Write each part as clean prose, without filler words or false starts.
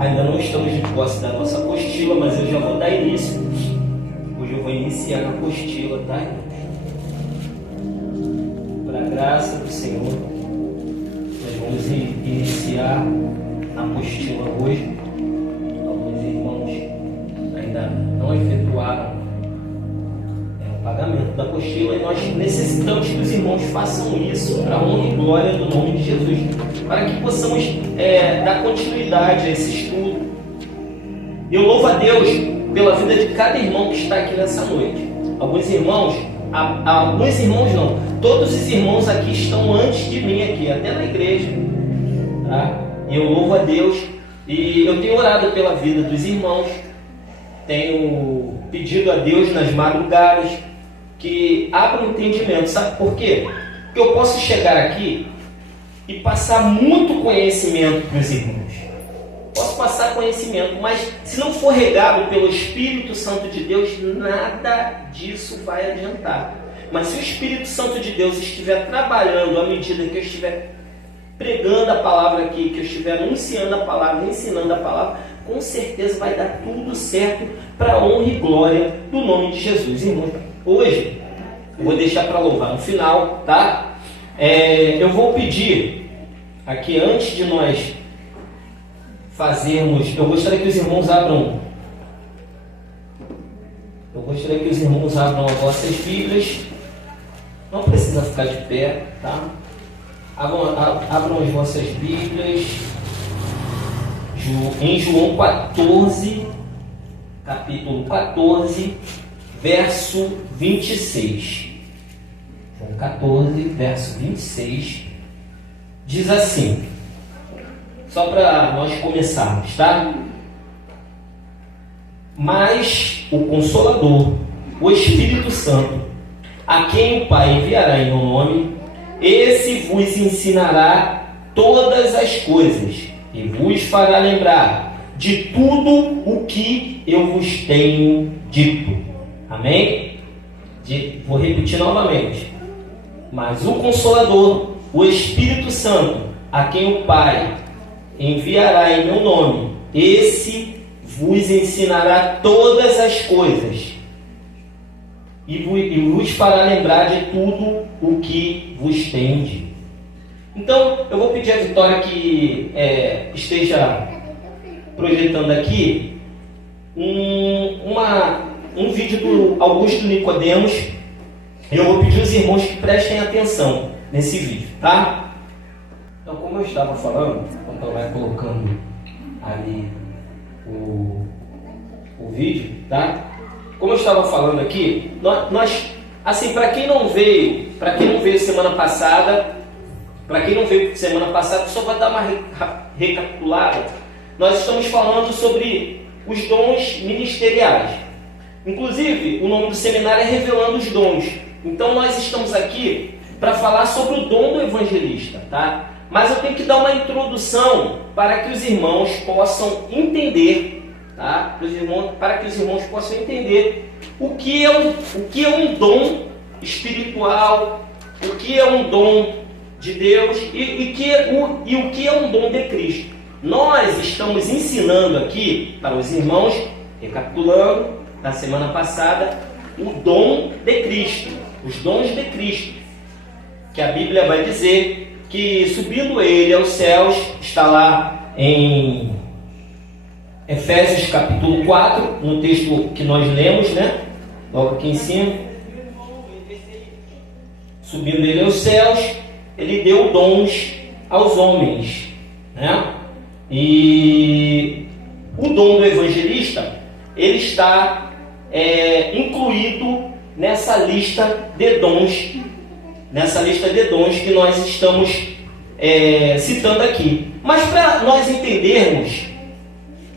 Ainda não estamos de posse da nossa apostila, mas eu já vou dar início. Hoje eu vou iniciar a apostila, tá? Para a graça do Senhor, nós vamos iniciar a apostila hoje. Alguns irmãos ainda não efetuaram o pagamento da apostila, e nós necessitamos que os irmãos façam isso para a honra e glória do nome de Jesus, para que possamos dar continuidade a esse estudo. Eu louvo a Deus pela vida de cada irmão que está aqui nessa noite. Alguns irmãos não, todos os irmãos aqui estão antes de mim aqui, até na igreja, tá? Eu louvo a Deus e eu tenho orado pela vida dos irmãos, tenho pedido a Deus nas madrugadas que abra o entendimento. Sabe por quê? Porque eu posso chegar aqui e passar muito conhecimento para os irmãos. Posso passar conhecimento, mas se não for regado pelo Espírito Santo de Deus, nada disso vai adiantar. Mas se o Espírito Santo de Deus estiver trabalhando à medida que eu estiver pregando a palavra aqui, que eu estiver anunciando a palavra, ensinando a palavra, com certeza vai dar tudo certo para a honra e glória do nome de Jesus. Irmãos, hoje eu vou deixar para louvar no final, tá? Eu vou pedir aqui, antes de nós fazermos, eu gostaria que os irmãos abram as vossas Bíblias. Não precisa ficar de pé, tá? Abram as vossas Bíblias em João 14, capítulo 14, verso 26. João 14, verso 26, diz assim, só para nós começarmos, tá? Mas o Consolador, o Espírito Santo, a quem o Pai enviará em meu nome, esse vos ensinará todas as coisas e vos fará lembrar de tudo o que eu vos tenho dito. Amém? Vou repetir novamente. Mas o Consolador, o Espírito Santo, a quem o Pai enviará em meu nome, esse vos ensinará todas as coisas e vos fará lembrar de tudo o que vos tenho dito. Então, eu vou pedir a Vitória que esteja projetando aqui um vídeo do Augusto Nicodemos. Eu vou pedir aos irmãos que prestem atenção nesse vídeo, tá? Então, como eu estava falando, quando ela vai colocando ali o vídeo, tá? Como eu estava falando aqui, nós assim, para quem não veio semana passada, só vai dar uma recapitulada. Nós estamos falando sobre os dons ministeriais. Inclusive, o nome do seminário é Revelando os Dons. Então, nós estamos aqui para falar sobre o dom do evangelista, tá? Mas eu tenho que dar uma introdução para que os irmãos possam entender, tá? Para que os irmãos possam entender o que é um dom espiritual, o que é um dom de Deus e o que é um dom de Cristo. Nós estamos ensinando aqui para os irmãos, recapitulando da semana passada, o dom de Cristo, os dons de Cristo, que a Bíblia vai dizer que subindo ele aos céus, está lá em Efésios capítulo 4, no texto que nós lemos, né? Logo aqui em cima. Subindo ele aos céus, ele deu dons aos homens, né? E o dom do evangelista, ele está incluído nessa lista de dons, que nós estamos citando aqui. Mas para nós entendermos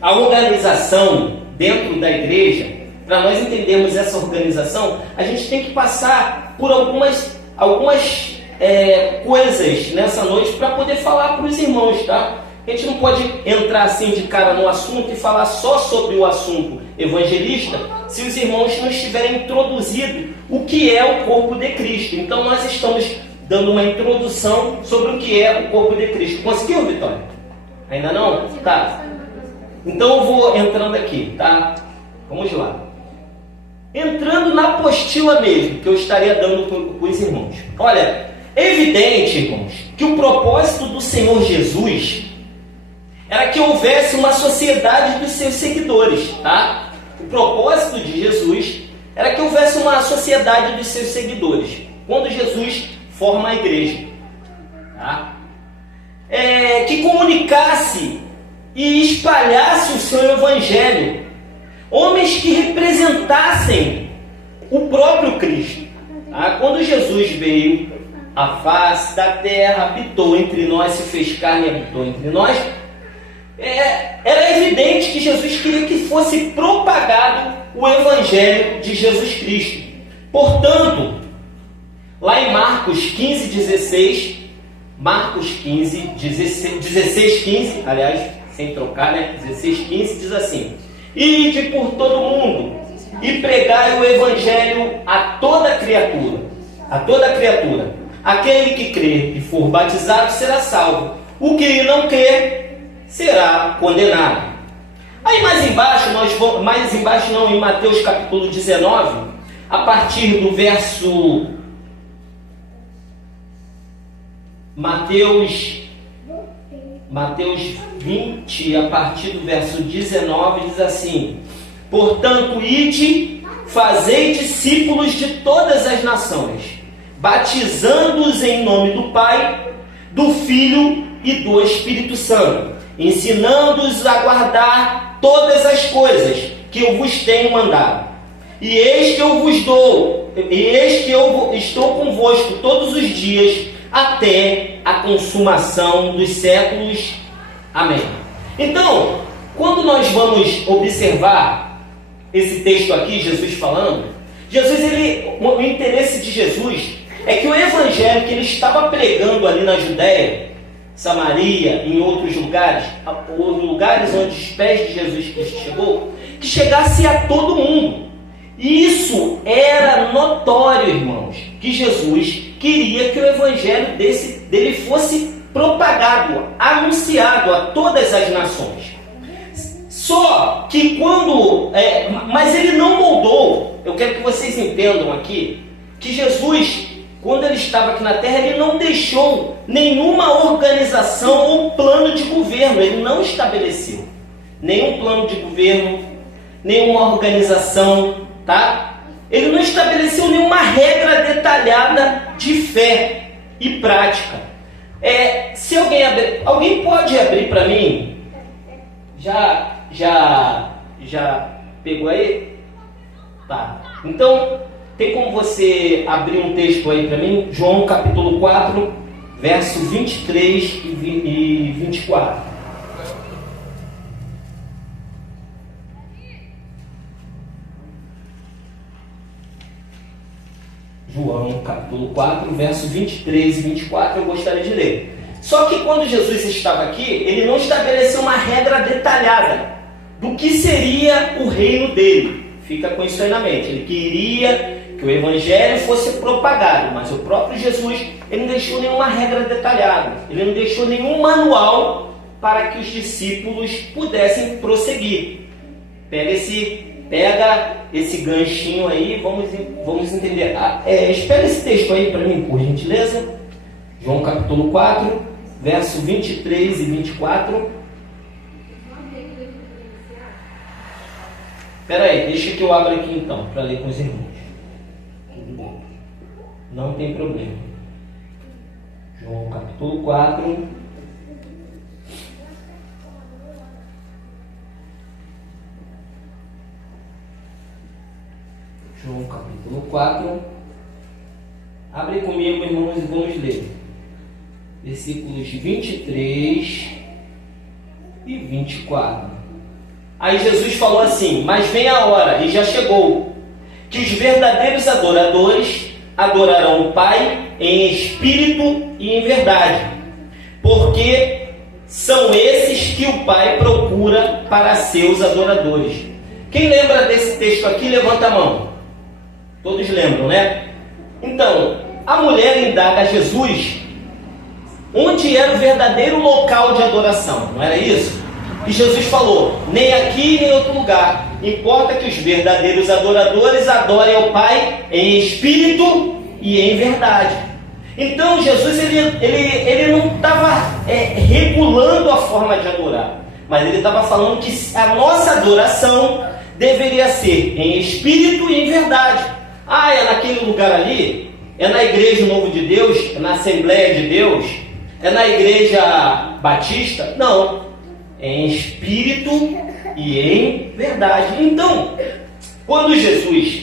a organização dentro da igreja, para nós entendermos essa organização, a gente tem que passar por algumas coisas nessa noite para poder falar para os irmãos, tá? A gente não pode entrar assim de cara no assunto e falar só sobre o assunto evangelista se os irmãos não estiverem introduzido o que é o corpo de Cristo. Então nós estamos dando uma introdução sobre o que é o corpo de Cristo. Conseguiu, Vitória? Ainda não? Tá. Então eu vou entrando aqui, tá? Vamos lá. Entrando na apostila mesmo, que eu estaria dando para os irmãos. Olha, é evidente, irmãos, que o propósito do Senhor Jesus era que houvesse uma sociedade dos seus seguidores, tá? O propósito de Jesus era que houvesse uma sociedade dos seus seguidores, quando Jesus forma a igreja, tá? Que comunicasse e espalhasse o seu evangelho, homens que representassem o próprio Cristo. Tá? Quando Jesus veio à face da terra, habitou entre nós, se fez carne e habitou entre nós, era evidente que Jesus queria que fosse propagado o evangelho de Jesus Cristo. Portanto, lá em Marcos 15, 16, Marcos 15, 16, 15, aliás, sem trocar, né? 16, 15 diz assim: ide por todo mundo e pregai o evangelho a toda criatura. A toda criatura. Aquele que crer e for batizado será salvo. O que não crer será condenado. Aí mais embaixo, em Mateus capítulo 19, a partir do verso... Mateus 20, a partir do verso 19, diz assim: portanto, ide, fazei discípulos de todas as nações, batizando-os em nome do Pai, do Filho e do Espírito Santo, ensinando-os a guardar todas as coisas que eu vos tenho mandado. E eis que eu estou convosco todos os dias, até a consumação dos séculos. Amém. Então, quando nós vamos observar esse texto aqui, Jesus falando, o interesse de Jesus é que o evangelho que ele estava pregando ali na Judéia, Samaria, em outros lugares onde os pés de Jesus Cristo chegou, que chegasse a todo mundo. E isso era notório, irmãos, que Jesus queria que o evangelho dele fosse propagado, anunciado a todas as nações. Só que mas ele não moldou, eu quero que vocês entendam aqui, que Jesus, quando ele estava aqui na terra, ele não deixou nenhuma organização ou plano de governo, ele não estabeleceu nenhum plano de governo, nenhuma organização, tá? Ele não estabeleceu nenhuma regra detalhada de fé e prática. Se alguém pode abrir para mim? Já pegou aí? Tá. Então, tem como você abrir um texto aí para mim? João capítulo 4, verso 23 e 24. João capítulo 4, verso 23 e 24, eu gostaria de ler. Só que quando Jesus estava aqui, ele não estabeleceu uma regra detalhada do que seria o reino dele. Fica com isso aí na mente. Ele queria que o evangelho fosse propagado, mas o próprio Jesus, ele não deixou nenhuma regra detalhada. Ele não deixou nenhum manual para que os discípulos pudessem prosseguir. Pega esse ganchinho aí, vamos entender. Espera esse texto aí para mim, por gentileza. João capítulo 4, verso 23 e 24. Espera aí, deixa que eu abra aqui então, para ler com os irmãos. Tudo bem. Não tem problema. João capítulo 4. João capítulo 4. Abre comigo, irmãos, e vamos ler. Versículos 23 e 24. Aí Jesus falou assim: mas vem a hora, e já chegou, que os verdadeiros adoradores adorarão o Pai em espírito e em verdade, porque são esses que o Pai procura para seus adoradores. Quem lembra desse texto aqui, levanta a mão. Todos lembram, né? Então, a mulher indaga a Jesus onde era o verdadeiro local de adoração, não era isso? E Jesus falou: nem aqui nem em outro lugar. Importa que os verdadeiros adoradores adorem ao Pai em espírito e em verdade. Então Jesus ele não estava regulando a forma de adorar, mas ele estava falando que a nossa adoração deveria ser em espírito e em verdade. Ah, é naquele lugar ali? É na Igreja Novo de Deus? É na Assembleia de Deus? É na Igreja Batista? Não. É em espírito e em verdade. Então, quando Jesus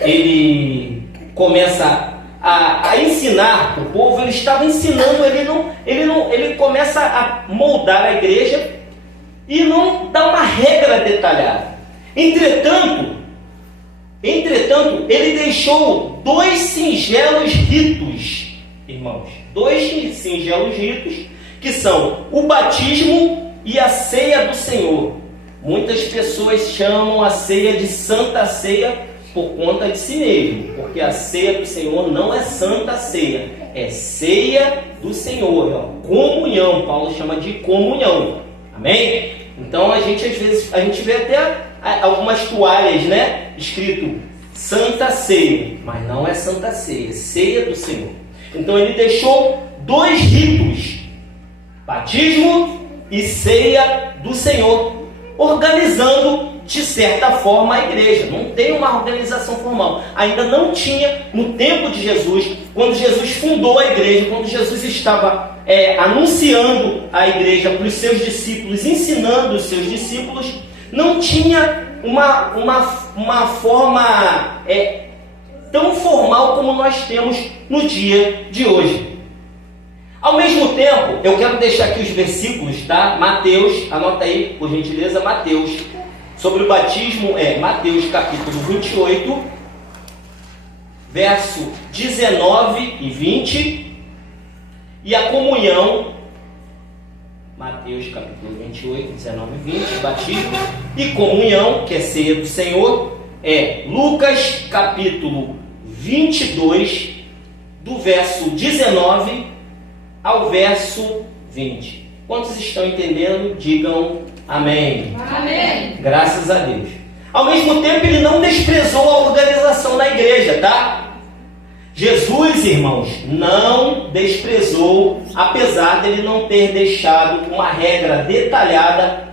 ele começa a ensinar o povo, ele estava ensinando, ele começa a moldar a igreja e não dá uma regra detalhada. Entretanto, ele deixou dois singelos ritos, irmãos, dois singelos ritos, que são o batismo e a ceia do Senhor. Muitas pessoas chamam a ceia de Santa Ceia por conta de si mesmo, porque a ceia do Senhor não é Santa Ceia, é ceia do Senhor, é comunhão. Paulo chama de comunhão, amém? Então às vezes a gente vê até algumas toalhas, né, escrito Santa Ceia, mas não é Santa Ceia, é ceia do Senhor. Então ele deixou dois ritos, batismo e ceia do Senhor, organizando de certa forma a igreja. Não tem uma organização formal, ainda não tinha no tempo de Jesus, quando Jesus fundou a igreja, quando Jesus estava anunciando a igreja para os seus discípulos, ensinando os seus discípulos, não tinha uma forma tão formal como nós temos no dia de hoje. Ao mesmo tempo, eu quero deixar aqui os versículos, tá? Mateus, anota aí, por gentileza, Mateus. Sobre o batismo Mateus capítulo 28, verso 19 e 20. E a comunhão, Mateus capítulo 28, 19 e 20, batismo e comunhão, que é ceia do Senhor, Lucas capítulo 22, do verso 19 ao verso 20. Quantos estão entendendo? Digam amém. Amém. Graças a Deus. Ao mesmo tempo, ele não desprezou a organização da igreja, tá? Jesus, irmãos, não desprezou, apesar dele não ter deixado uma regra detalhada,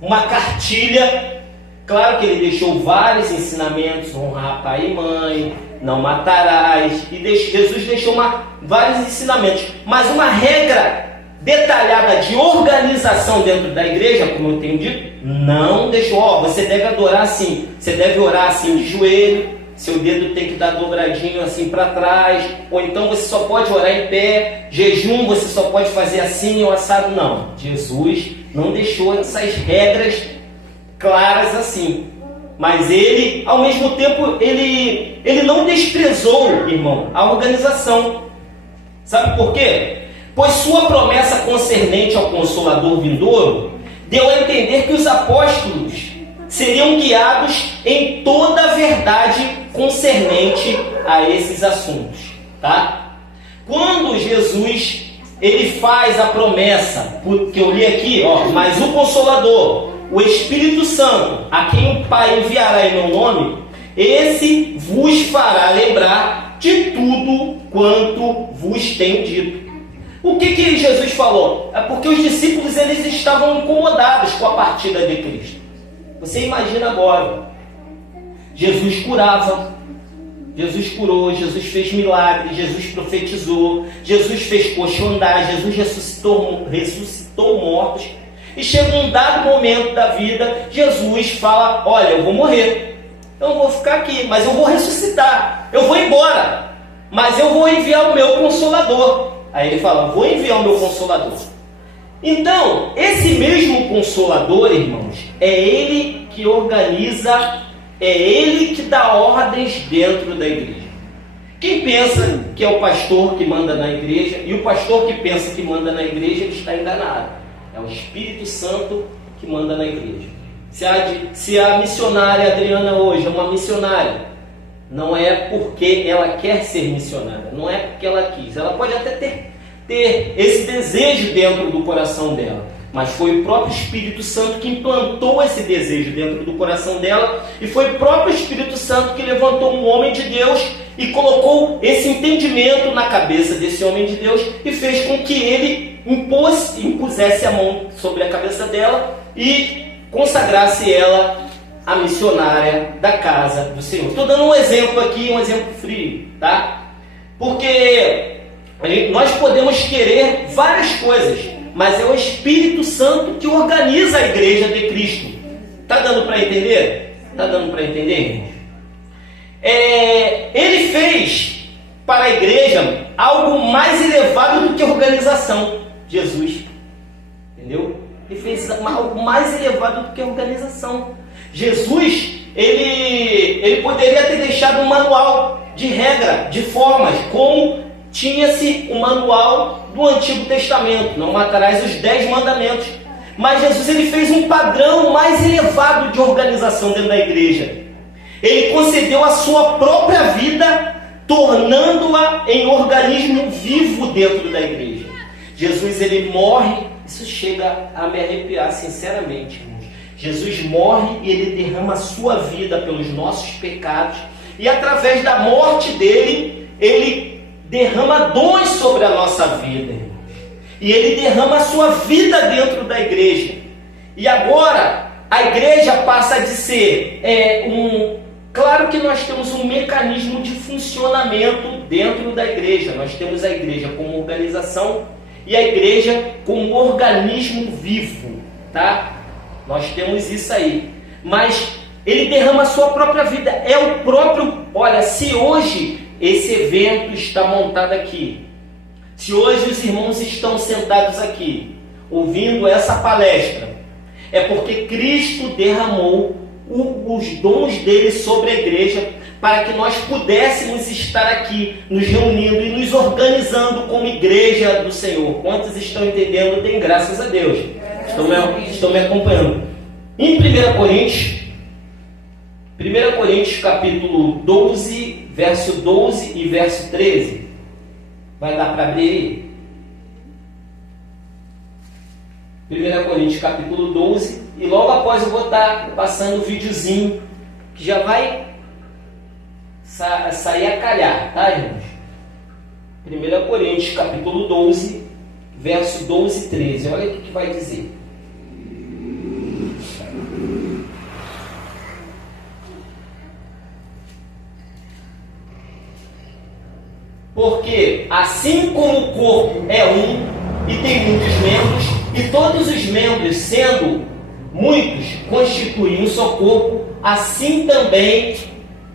uma cartilha. Claro que ele deixou vários ensinamentos: honrar pai e mãe, não matarás, e Jesus deixou vários ensinamentos, mas uma regra detalhada de organização dentro da igreja, como eu tenho dito, não deixou. Você deve adorar assim, você deve orar assim de joelho, seu dedo tem que dar dobradinho assim para trás, ou então você só pode orar em pé, jejum você só pode fazer assim ou assado. Não, Jesus não deixou essas regras claras assim. Mas ele, ao mesmo tempo, ele não desprezou, irmão, a organização. Sabe por quê? Pois sua promessa concernente ao Consolador vindouro deu a entender que os apóstolos seriam guiados em toda a verdade concernente a esses assuntos, tá? Quando Jesus ele faz a promessa, que eu li aqui, mas o Consolador, o Espírito Santo, a quem o Pai enviará em meu nome, esse vos fará lembrar de tudo quanto vos tenho dito. O que Jesus falou? É porque os discípulos eles estavam incomodados com a partida de Cristo. Você imagina agora, Jesus curava, Jesus curou, Jesus fez milagres, Jesus profetizou, Jesus fez coxo andar, Jesus ressuscitou mortos. E chega um dado momento da vida, Jesus fala: olha, eu vou morrer, eu não vou ficar aqui, mas eu vou ressuscitar, eu vou embora, mas eu vou enviar o meu Consolador. Aí ele fala: vou enviar o meu Consolador. Então, esse mesmo Consolador, irmãos, é ele que organiza, é ele que dá ordens dentro da igreja. Quem pensa que é o pastor que manda na igreja, e o pastor que pensa que manda na igreja, ele está enganado. É o Espírito Santo que manda na igreja. Se a missionária Adriana hoje é uma missionária, não é porque ela quer ser missionária, não é porque ela quis. Ela pode até ter esse desejo dentro do coração dela, mas foi o próprio Espírito Santo que implantou esse desejo dentro do coração dela, e foi o próprio Espírito Santo que levantou um homem de Deus e colocou esse entendimento na cabeça desse homem de Deus e fez com que ele impusesse a mão sobre a cabeça dela e consagrasse ela a missionária da casa do Senhor. Estou dando um exemplo aqui, um exemplo frio, tá? Porque nós podemos querer várias coisas, mas é o Espírito Santo que organiza a igreja de Cristo. Tá dando para entender? Tá dando para entender, irmãos? Ele fez para a igreja algo mais elevado do que organização. Jesus, entendeu? Ele fez algo mais elevado do que organização. Jesus, ele poderia ter deixado um manual de regra, de formas, como tinha-se o manual do Antigo Testamento. Não matarás, os 10 mandamentos. Mas Jesus, ele fez um padrão mais elevado de organização dentro da igreja. Ele concedeu a sua própria vida, tornando-a em organismo vivo dentro da igreja. Jesus, ele morre, isso chega a me arrepiar sinceramente, irmãos. Jesus morre e ele derrama a sua vida pelos nossos pecados, e através da morte dele, ele derrama dons sobre a nossa vida, irmãos. E ele derrama a sua vida dentro da igreja. E agora, a igreja passa de ser Claro que nós temos um mecanismo de funcionamento dentro da igreja. Nós temos a igreja como organização e a igreja como organismo vivo, tá? Nós temos isso aí. Mas ele derrama a sua própria vida. É o próprio... Olha, se hoje esse evento está montado aqui, se hoje os irmãos estão sentados aqui, ouvindo essa palestra, é porque Cristo derramou os dons dele sobre a igreja, para que nós pudéssemos estar aqui, nos reunindo e nos organizando como igreja do Senhor. Quantos estão entendendo? Tem graças a Deus. Estão me acompanhando. Em 1 Coríntios capítulo 12, verso 12 e verso 13. Vai dar para abrir aí? 1 Coríntios capítulo 12. E logo após eu vou estar passando o videozinho que já vai sair a calhar, tá, irmãos? 1 Coríntios capítulo 12, verso 12 e 13. Olha o que vai dizer. Porque assim como o corpo é um e tem muitos membros, e todos os membros, sendo muitos, constituem um só corpo, assim também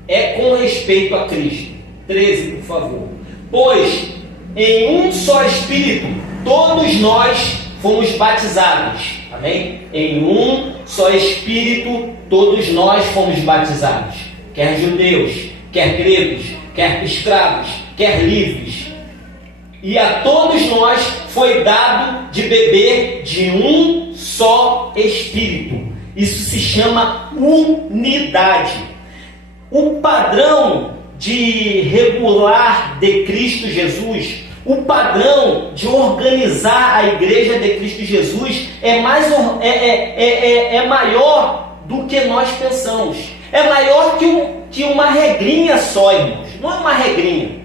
é com respeito a Cristo. 13, por favor. Pois em um só Espírito todos nós fomos batizados. Amém? Em um só Espírito todos nós fomos batizados. Quer judeus, quer gregos, quer escravos, quer livres. E a todos nós foi dado de beber de um só Espírito. Isso se chama unidade. O padrão de regular de Cristo Jesus, o padrão de organizar a igreja de Cristo Jesus é maior do que nós pensamos. É maior que uma regrinha só, irmãos. Não é uma regrinha.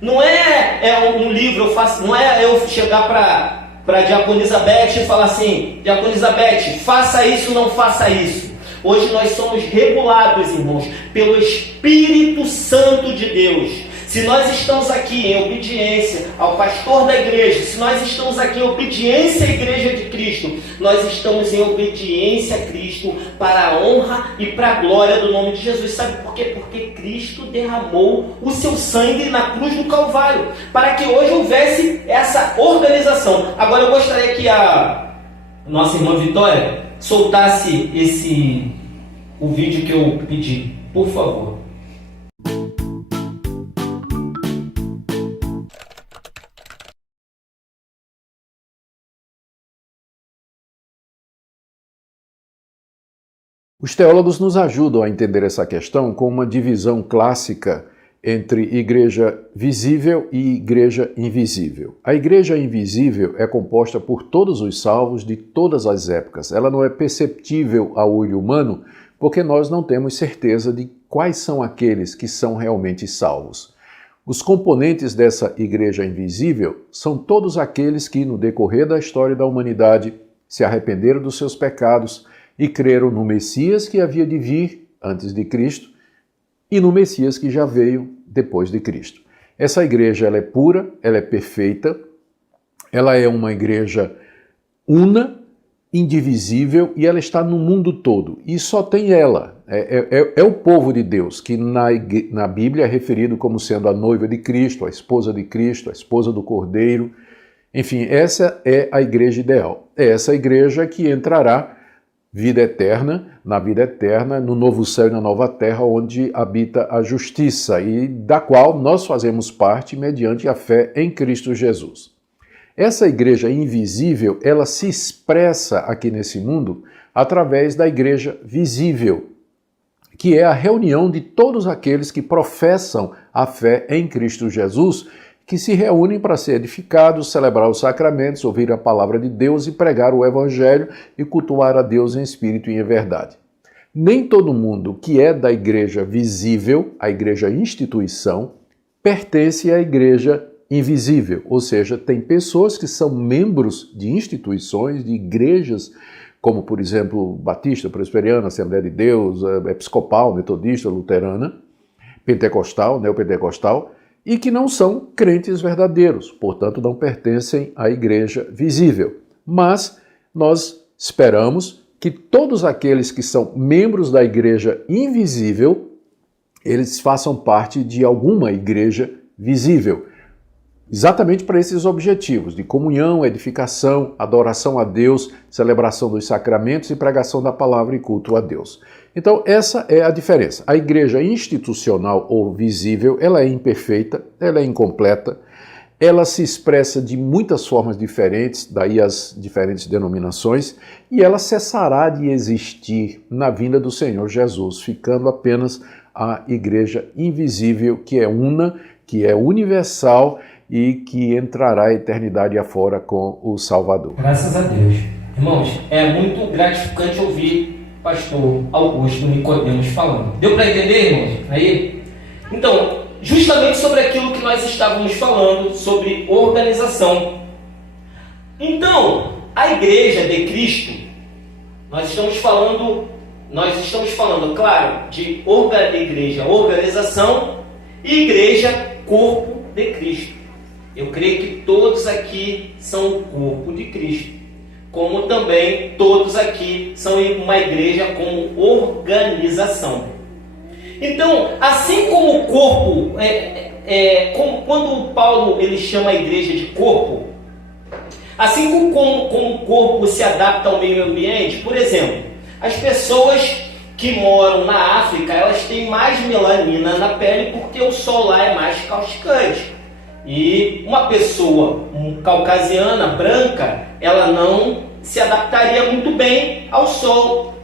Não é um livro, não é eu chegar para a Diaconisa Elizabeth e falar assim: Diaconisa Elizabeth, faça isso, não faça isso. Hoje nós somos regulados, irmãos, pelo Espírito Santo de Deus. Se nós estamos aqui em obediência ao pastor da igreja, se nós estamos aqui em obediência à igreja de Cristo, nós estamos em obediência a Cristo para a honra e para a glória do nome de Jesus. Sabe por quê? Porque Cristo derramou o seu sangue na cruz do Calvário, para que hoje houvesse essa organização. Agora eu gostaria que a nossa irmã Vitória soltasse o vídeo que eu pedi, por favor. Os teólogos nos ajudam a entender essa questão com uma divisão clássica entre igreja visível e igreja invisível. A igreja invisível é composta por todos os salvos de todas as épocas. Ela não é perceptível ao olho humano porque nós não temos certeza de quais são aqueles que são realmente salvos. Os componentes dessa igreja invisível são todos aqueles que, no decorrer da história da humanidade, se arrependeram dos seus pecados e creram no Messias que havia de vir antes de Cristo e no Messias que já veio depois de Cristo. Essa igreja ela é pura, ela é perfeita, ela é uma igreja una, indivisível e ela está no mundo todo. E só tem ela. É o povo de Deus, que na Bíblia é referido como sendo a noiva de Cristo, a esposa de Cristo, a esposa do Cordeiro. Enfim, essa é a igreja ideal. É essa igreja que entrará na vida eterna, no novo céu e na nova terra, onde habita a justiça e da qual nós fazemos parte mediante a fé em Cristo Jesus. Essa igreja invisível, ela se expressa aqui nesse mundo através da igreja visível, que é a reunião de todos aqueles que professam a fé em Cristo Jesus, que se reúnem para ser edificados, celebrar os sacramentos, ouvir a palavra de Deus e pregar o evangelho e cultuar a Deus em espírito e em verdade. Nem todo mundo que é da igreja visível, a igreja instituição, pertence à igreja invisível, ou seja, tem pessoas que são membros de instituições, de igrejas, como por exemplo Batista, Presbiteriana, Assembleia de Deus, Episcopal, Metodista, Luterana, Pentecostal, Neopentecostal, e que não são crentes verdadeiros, portanto não pertencem à igreja visível. Mas nós esperamos que todos aqueles que são membros da igreja invisível, eles façam parte de alguma igreja visível, exatamente para esses objetivos de comunhão, edificação, adoração a Deus, celebração dos sacramentos e pregação da palavra e culto a Deus. Então essa é a diferença. A igreja institucional ou visível, ela é imperfeita, ela é incompleta, ela se expressa de muitas formas diferentes, daí as diferentes denominações, e ela cessará de existir na vinda do Senhor Jesus, ficando apenas a igreja invisível, que é una, que é universal e que entrará a eternidade afora com o Salvador. Graças a Deus. Irmãos, é muito gratificante ouvir pastor Augusto Nicodemos falando. Deu para entender, irmãos? Aí? Então, justamente sobre aquilo que nós estávamos falando, sobre organização. Então, a igreja de Cristo, nós estamos falando, claro, de igreja, organização e igreja, corpo de Cristo. Eu creio que todos aqui são o corpo de Cristo, como também todos aqui são uma igreja com organização. Então, assim como o corpo, como quando Paulo ele chama a igreja de corpo, assim como o corpo se adapta ao meio ambiente, por exemplo, as pessoas que moram na África, elas têm mais melanina na pele porque o sol lá é mais causticante. E uma pessoa caucasiana, branca, ela não se adaptaria muito bem ao sol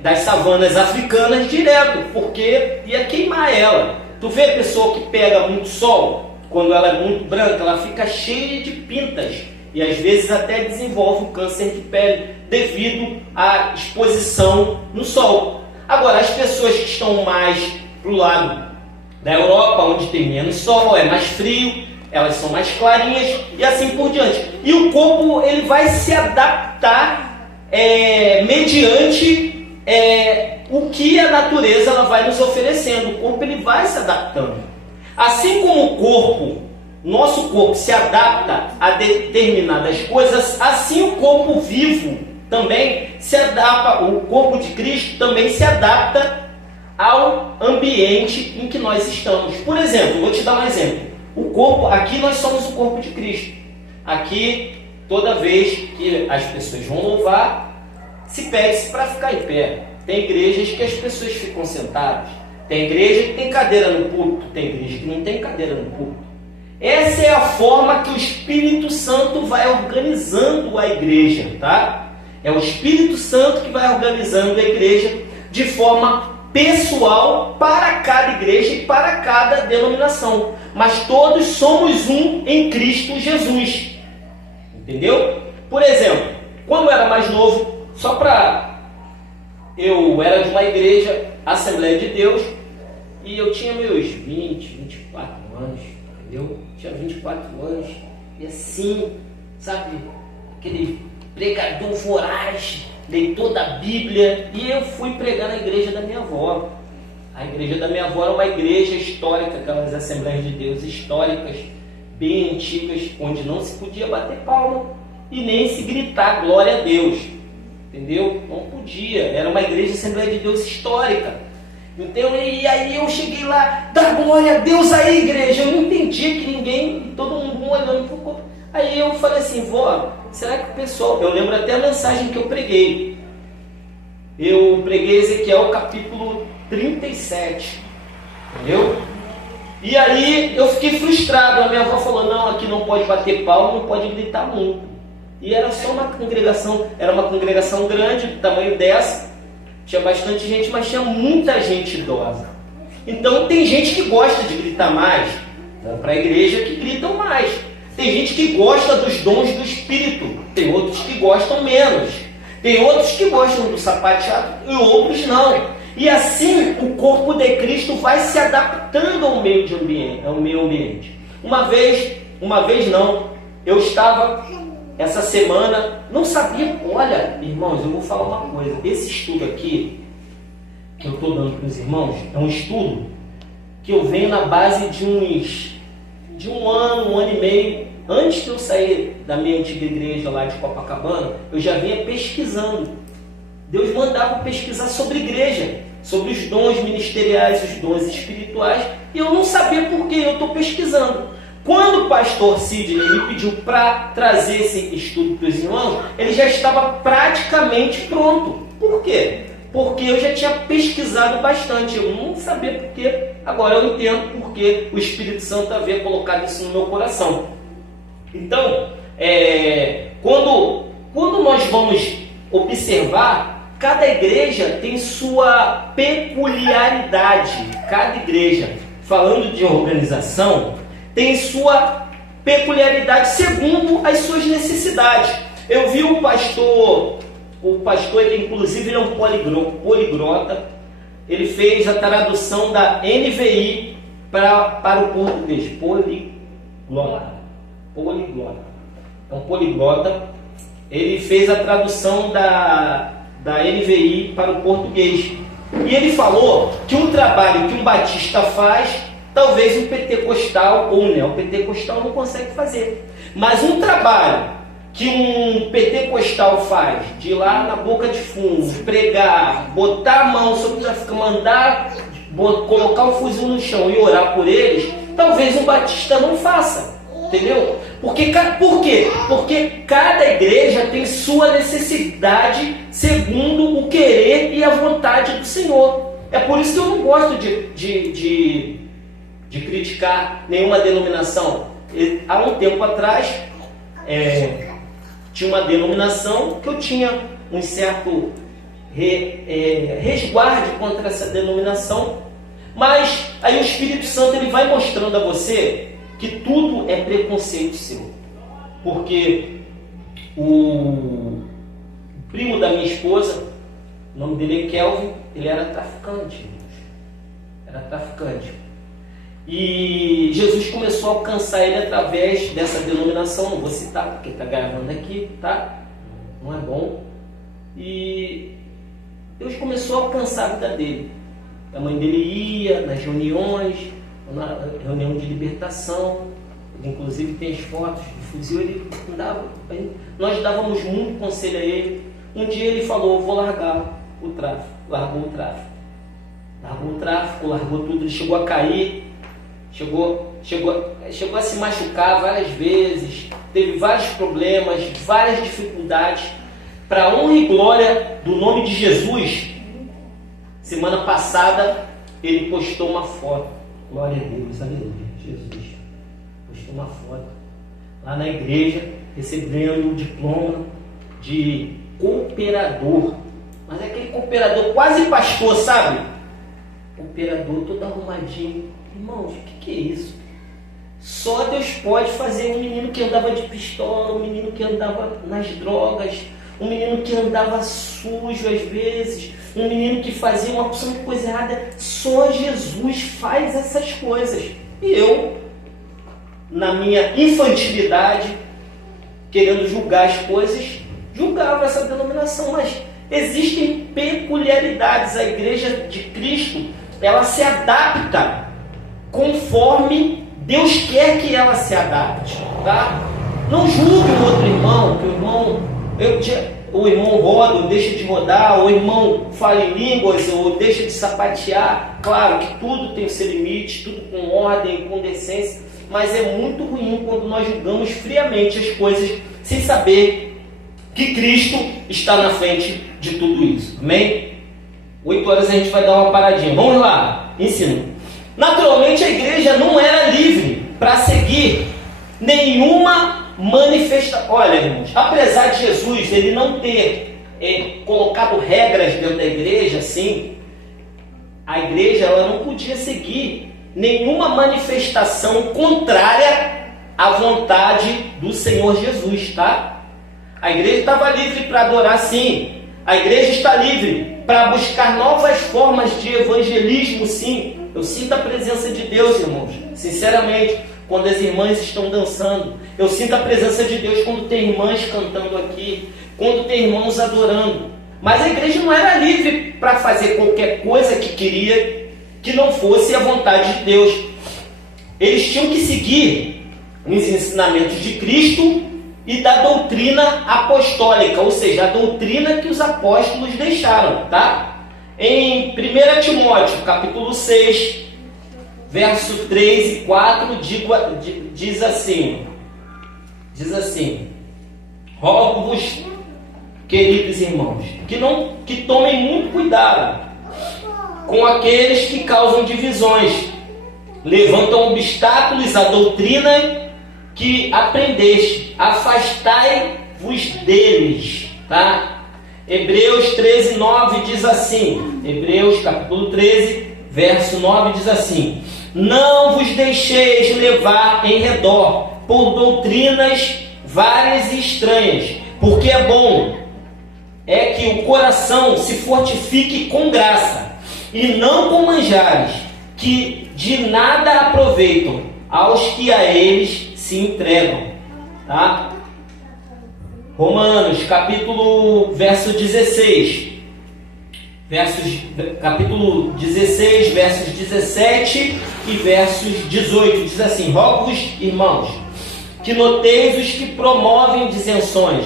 das savanas africanas direto, porque ia queimar ela. Tu vê a pessoa que pega muito sol, quando ela é muito branca, ela fica cheia de pintas e às vezes até desenvolve um câncer de pele devido à exposição no sol. Agora, as pessoas que estão mais pro lado da Europa, onde tem menos sol, é mais frio, elas são mais clarinhas e assim por diante. E o corpo ele vai se adaptar mediante o que a natureza ela vai nos oferecendo. O corpo ele vai se adaptando. Assim como o corpo, nosso corpo se adapta a determinadas coisas, assim o corpo vivo também se adapta, o corpo de Cristo também se adapta ao ambiente em que nós estamos. Por exemplo, vou te dar um exemplo. O corpo, aqui nós somos o corpo de Cristo. Aqui, toda vez que as pessoas vão louvar, se pede-se para ficar em pé. Tem igrejas que as pessoas ficam sentadas. Tem igreja que tem cadeira no púlpito. Tem igreja que não tem cadeira no púlpito. Essa é a forma que o Espírito Santo vai organizando a igreja, tá? É o Espírito Santo que vai organizando a igreja de forma pessoal para cada igreja e para cada denominação. Mas todos somos um em Cristo Jesus. Entendeu? Por exemplo, quando eu era mais novo, eu era de uma igreja, Assembleia de Deus, e eu tinha meus 20, 24 anos, entendeu? Tinha 24 anos, e assim, sabe, aquele pregador voraz, leitor da Bíblia, e eu fui pregar na igreja da minha avó. A igreja da minha avó era uma igreja histórica, aquelas Assembleias de Deus históricas, bem antigas, onde não se podia bater palma e nem se gritar glória a Deus, entendeu? Não podia, era uma igreja Assembleia de Deus histórica. Então, e aí eu cheguei lá, dá glória a Deus aí, igreja. Eu não entendia que ninguém, todo mundo olhando pro corpo. Aí eu falei assim, vó, será que o pessoal... Eu lembro até a mensagem que eu preguei. Eu preguei Ezequiel capítulo 37, entendeu? E aí eu fiquei frustrado. A minha avó falou, não, aqui não pode bater palma, não pode gritar muito. E era só uma congregação, era uma congregação grande, do tamanho dessa. Tinha bastante gente, mas tinha muita gente idosa. Então tem gente que gosta de gritar mais, para a igreja que gritam mais. Tem gente que gosta dos dons do Espírito, tem outros que gostam menos. Tem outros que gostam do sapateado e outros não. E assim o corpo de Cristo vai se adaptando ao meio ambiente. Uma vez não, eu estava essa semana, não sabia, olha, irmãos, eu vou falar uma coisa, esse estudo aqui, que eu estou dando para os irmãos, é um estudo que eu venho na base de um ano e meio, antes de eu sair da minha antiga igreja lá de Copacabana, eu já vinha pesquisando. Deus mandava pesquisar sobre igreja, sobre os dons ministeriais, os dons espirituais, e eu não sabia por que eu estou pesquisando. Quando o pastor Sidney me pediu para trazer esse estudo para os irmãos, ele já estava praticamente pronto. Por quê? Porque eu já tinha pesquisado bastante. Eu não sabia por quê. Agora eu entendo porque o Espírito Santo havia colocado isso no meu coração. Então, quando nós vamos observar, cada igreja tem sua peculiaridade. Cada igreja, falando de organização, tem sua peculiaridade segundo as suas necessidades. Eu vi o pastor, ele inclusive ele é um poliglota, ele fez a tradução da NVI para o português, poliglota. É um poliglota, ele fez a tradução da NVI para o português. E ele falou que um trabalho que um batista faz, talvez um pentecostal ou um neopentecostal não consegue fazer. Mas um trabalho que um pentecostal faz, de ir lá na boca de fundo, pregar, botar a mão sobre o tráfico, mandar, colocar o fuzil no chão e orar por eles, talvez um batista não faça. Entendeu? Por quê? Porque cada igreja tem sua necessidade segundo o querer e a vontade do Senhor. É por isso que eu não gosto de criticar nenhuma denominação. Há um tempo atrás, tinha uma denominação que eu tinha um certo resguarde contra essa denominação, mas aí o Espírito Santo ele vai mostrando a você que tudo é preconceito seu. Porque o primo da minha esposa, o nome dele é Kelvin, ele era traficante, irmãos. Era traficante. E Jesus começou a alcançar ele através dessa denominação, não vou citar porque está gravando aqui, tá? Não é bom. E Deus começou a alcançar a vida dele. A mãe dele ia nas reuniões, na reunião de libertação, ele inclusive tem as fotos de fuzil, ele dava, nós dávamos muito conselho a ele. Um dia ele falou, vou largar o tráfico, largou o tráfico, largou tudo, ele chegou a cair, chegou a se machucar várias vezes, teve vários problemas, várias dificuldades. Para honra e glória do nome de Jesus, semana passada ele postou uma foto, glória a Deus, aleluia, Jesus, postou uma foto lá na igreja, recebendo o diploma de cooperador, mas é aquele cooperador quase pastor, sabe? operador todo arrumadinho. Irmãos, o que é isso? Só Deus pode fazer um menino que andava de pistola, um menino que andava nas drogas, um menino que andava sujo às vezes, um menino que fazia uma opção de coisa errada. Só Jesus faz essas coisas. E eu, na minha infantilidade, querendo julgar as coisas, julgava essa denominação, mas existem peculiaridades. A Igreja de Cristo, ela se adapta conforme Deus quer que ela se adapte, tá? Não julgue o outro irmão, que o irmão roda ou deixa de rodar, ou o irmão fala em línguas ou deixa de sapatear. Claro que tudo tem seu limite, tudo com ordem, com decência, mas é muito ruim quando nós julgamos friamente as coisas sem saber que Cristo está na frente de tudo isso. Amém? 8 horas a gente vai dar uma paradinha. Vamos lá, ensino. Naturalmente a igreja não era livre para seguir nenhuma manifestação. Olha, irmãos, apesar de Jesus ele não ter colocado regras dentro da igreja, assim, a igreja ela não podia seguir nenhuma manifestação contrária à vontade do Senhor Jesus, tá? A igreja estava livre para adorar, sim. A igreja está livre para buscar novas formas de evangelismo, sim. Eu sinto a presença de Deus, irmãos, sinceramente, quando as irmãs estão dançando. Eu sinto a presença de Deus quando tem irmãs cantando aqui, quando tem irmãos adorando. Mas a igreja não era livre para fazer qualquer coisa que queria, que não fosse a vontade de Deus. Eles tinham que seguir os ensinamentos de Cristo e da doutrina apostólica, ou seja, a doutrina que os apóstolos deixaram, tá? Em 1 Timóteo, capítulo 6, verso 3 e 4, diz assim, rogo-vos, queridos irmãos, que tomem muito cuidado com aqueles que causam divisões, levantam obstáculos à doutrina que aprendeste, afastai-vos deles, tá? Hebreus 13, 9 diz assim, Hebreus capítulo 13, verso 9 diz assim: não vos deixeis levar em redor por doutrinas várias e estranhas, porque é bom é que o coração se fortifique com graça, e não com manjares, que de nada aproveitam aos que a eles se entregam, tá? Romanos, verso 16, capítulo 16, versos 17 e versos 18, diz assim: rogo-vos, irmãos, que noteis os que promovem dissenções,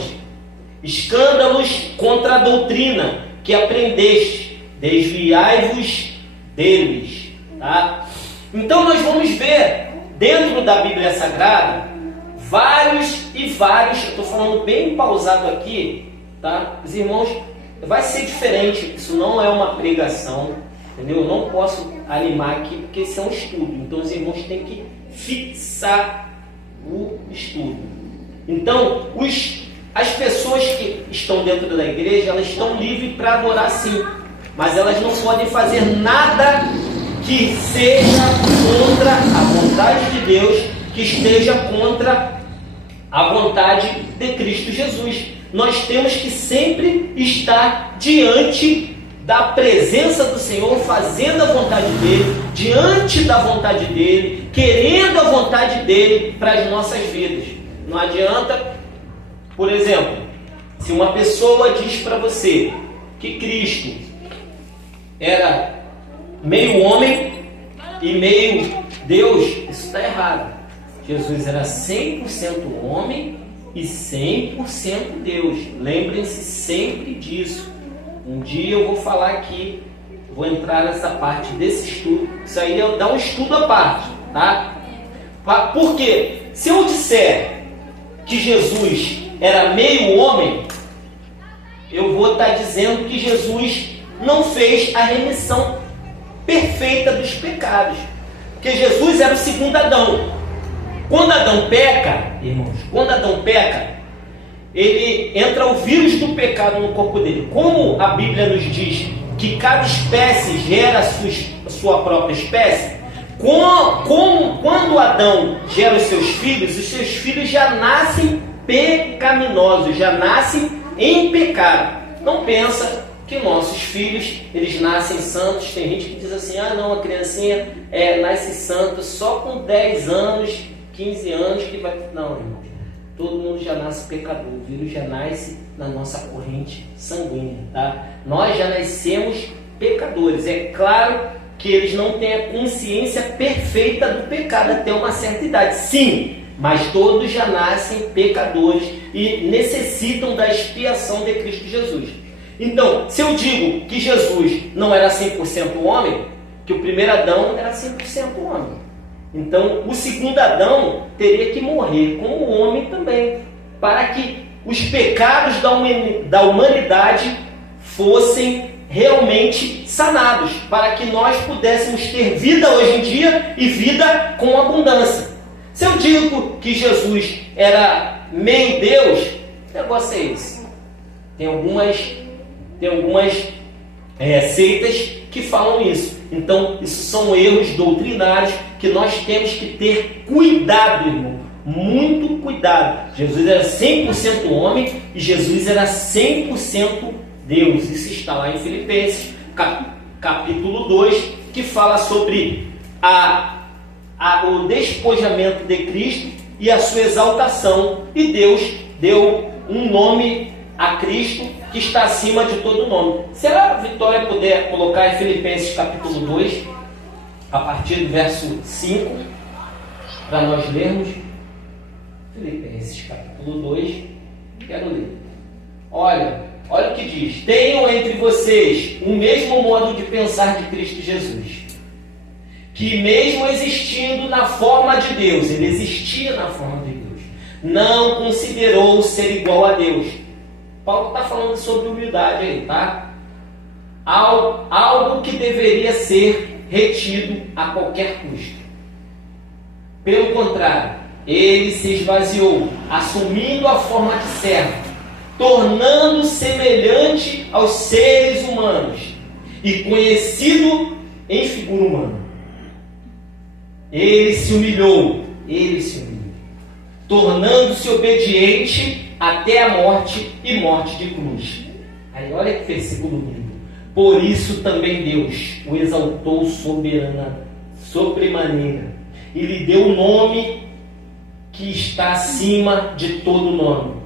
escândalos contra a doutrina que aprendeste, desviai-vos deles, tá? Então nós vamos ver dentro da Bíblia Sagrada vários, eu estou falando bem pausado aqui, tá? Os irmãos, vai ser diferente, isso não é uma pregação, entendeu? Eu não posso animar aqui porque isso é um estudo, então os irmãos têm que fixar o estudo. Então, as pessoas que estão dentro da igreja, elas estão livres para adorar, sim, mas elas não podem fazer nada que seja contra a vontade de Deus, que esteja contra a vontade de Cristo Jesus. Nós temos que sempre estar diante da presença do Senhor, fazendo a vontade dEle, diante da vontade dEle, querendo a vontade dEle para as nossas vidas. Não adianta, por exemplo, se uma pessoa diz para você que Cristo era meio homem e meio Deus, isso está errado. Jesus era 100% homem e 100% Deus. Lembrem-se sempre disso. Um dia eu vou falar aqui, vou entrar nessa parte desse estudo. Isso aí dá um estudo à parte, tá? Por quê? Se eu disser que Jesus era meio homem, eu vou estar dizendo que Jesus não fez a remissão perfeita dos pecados. Porque Jesus era o segundo Adão. Quando Adão peca, irmãos, ele entra o vírus do pecado no corpo dele. Como a Bíblia nos diz que cada espécie gera a sua própria espécie, quando Adão gera os seus filhos já nascem pecaminosos, já nascem em pecado. Não pensa que nossos filhos, eles nascem santos. Tem gente que diz assim, não, a criancinha nasce santa só com 10 anos, 15 anos que vai... Não, irmão. Todo mundo já nasce pecador, o vírus já nasce na nossa corrente sanguínea, tá? Nós já nascemos pecadores. É claro que eles não têm a consciência perfeita do pecado até uma certa idade, sim, mas todos já nascem pecadores e necessitam da expiação de Cristo Jesus. Então, se eu digo que Jesus não era 100% homem, que o primeiro Adão era 100% homem, então o segundo Adão teria que morrer como homem também, para que os pecados da humanidade fossem realmente sanados, para que nós pudéssemos ter vida hoje em dia e vida com abundância. Se eu digo que Jesus era meio Deus, que negócio é esse? Tem algumas seitas que falam isso. Então, isso são erros doutrinários que nós temos que ter cuidado, irmão. Muito cuidado. Jesus era 100% homem e Jesus era 100% Deus. Isso está lá em Filipenses, capítulo 2, que fala sobre o despojamento de Cristo e a sua exaltação. E Deus deu um nome a Cristo que está acima de todo nome. Se a Vitória puder colocar em Filipenses capítulo 2, a partir do verso 5, para nós lermos. Filipenses capítulo 2, quero ler. Olha o que diz: tenham entre vocês o mesmo modo de pensar de Cristo Jesus, que mesmo existindo na forma de Deus, ele existia na forma de Deus, não considerou ser igual a Deus. Paulo está falando sobre humildade aí, tá? Algo que deveria ser retido a qualquer custo. Pelo contrário, ele se esvaziou, assumindo a forma de servo, tornando humilhante aos seres humanos e conhecido em figura humana. Ele se humilhou, tornando-se obediente até a morte e morte de cruz. Aí olha que versículo lindo. Por isso também Deus o exaltou sobremaneira e lhe deu o nome que está acima de todo nome,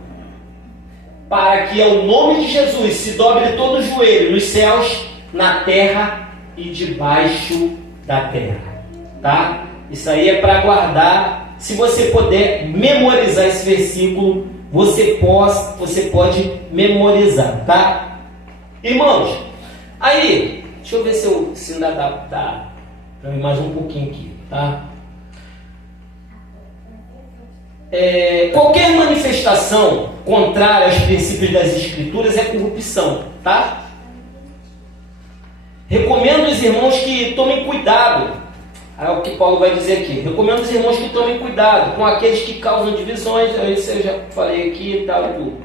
para que ao nome de Jesus se dobre todo o joelho nos céus, na terra e debaixo da terra. Tá? Isso aí é para guardar. Se você puder memorizar esse versículo, você pode memorizar, tá? Irmãos, aí, deixa eu ver se ainda dá para mim mais um pouquinho aqui, tá? Qualquer manifestação contrária aos princípios das Escrituras é corrupção, tá? Recomendo aos irmãos que tomem cuidado. É o que Paulo vai dizer aqui. Recomendo aos irmãos que tomem cuidado com aqueles que causam divisões. Isso eu já falei aqui e tal e tudo.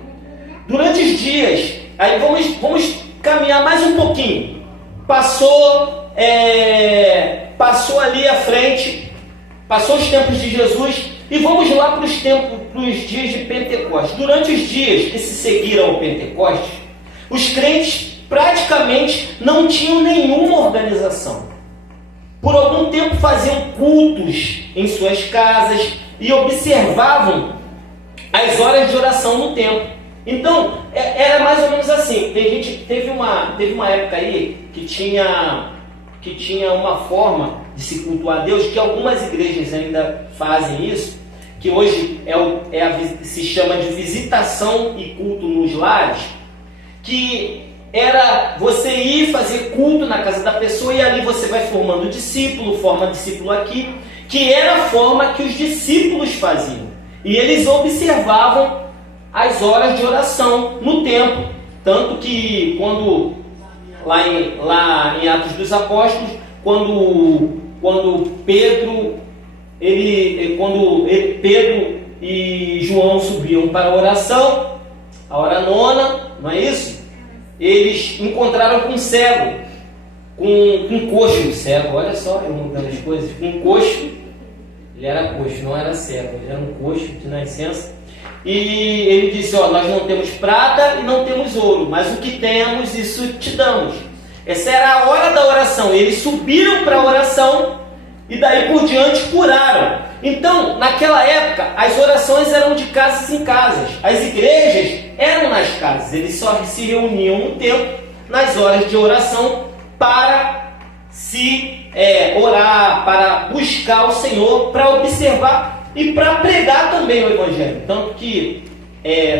Durante os dias, aí vamos caminhar mais um pouquinho. Passou ali à frente, passou os tempos de Jesus e vamos lá para os dias de Pentecostes. Durante os dias que se seguiram ao Pentecostes, os crentes praticamente não tinham nenhuma organização. Por algum tempo faziam cultos em suas casas e observavam as horas de oração no templo. Então, era mais ou menos assim. Teve uma época aí que tinha uma forma de se cultuar a Deus, que algumas igrejas ainda fazem isso, que hoje se chama de visitação e culto nos lares, que era você ir fazer culto na casa da pessoa e ali você vai formando discípulo, forma discípulo aqui, que era a forma que os discípulos faziam. E eles observavam as horas de oração no templo. Tanto que quando lá em Atos dos Apóstolos, quando Pedro e João subiam para a oração, a hora nona, não é isso? eles encontraram com um cego, com um coxo cego. Olha só, eu mudando as coisas. Um coxo, ele era coxo, não era cego, ele era um coxo de nascença. E ele disse: ó, nós não temos prata e não temos ouro, mas o que temos, isso te damos. Essa era a hora da oração. Eles subiram para a oração e daí por diante curaram. Então, naquela época, as orações eram de casas em casas. As igrejas eram nas casas. Eles só se reuniam no templo, nas horas de oração, para se orar, para buscar o Senhor, para observar e para pregar também o Evangelho. Tanto que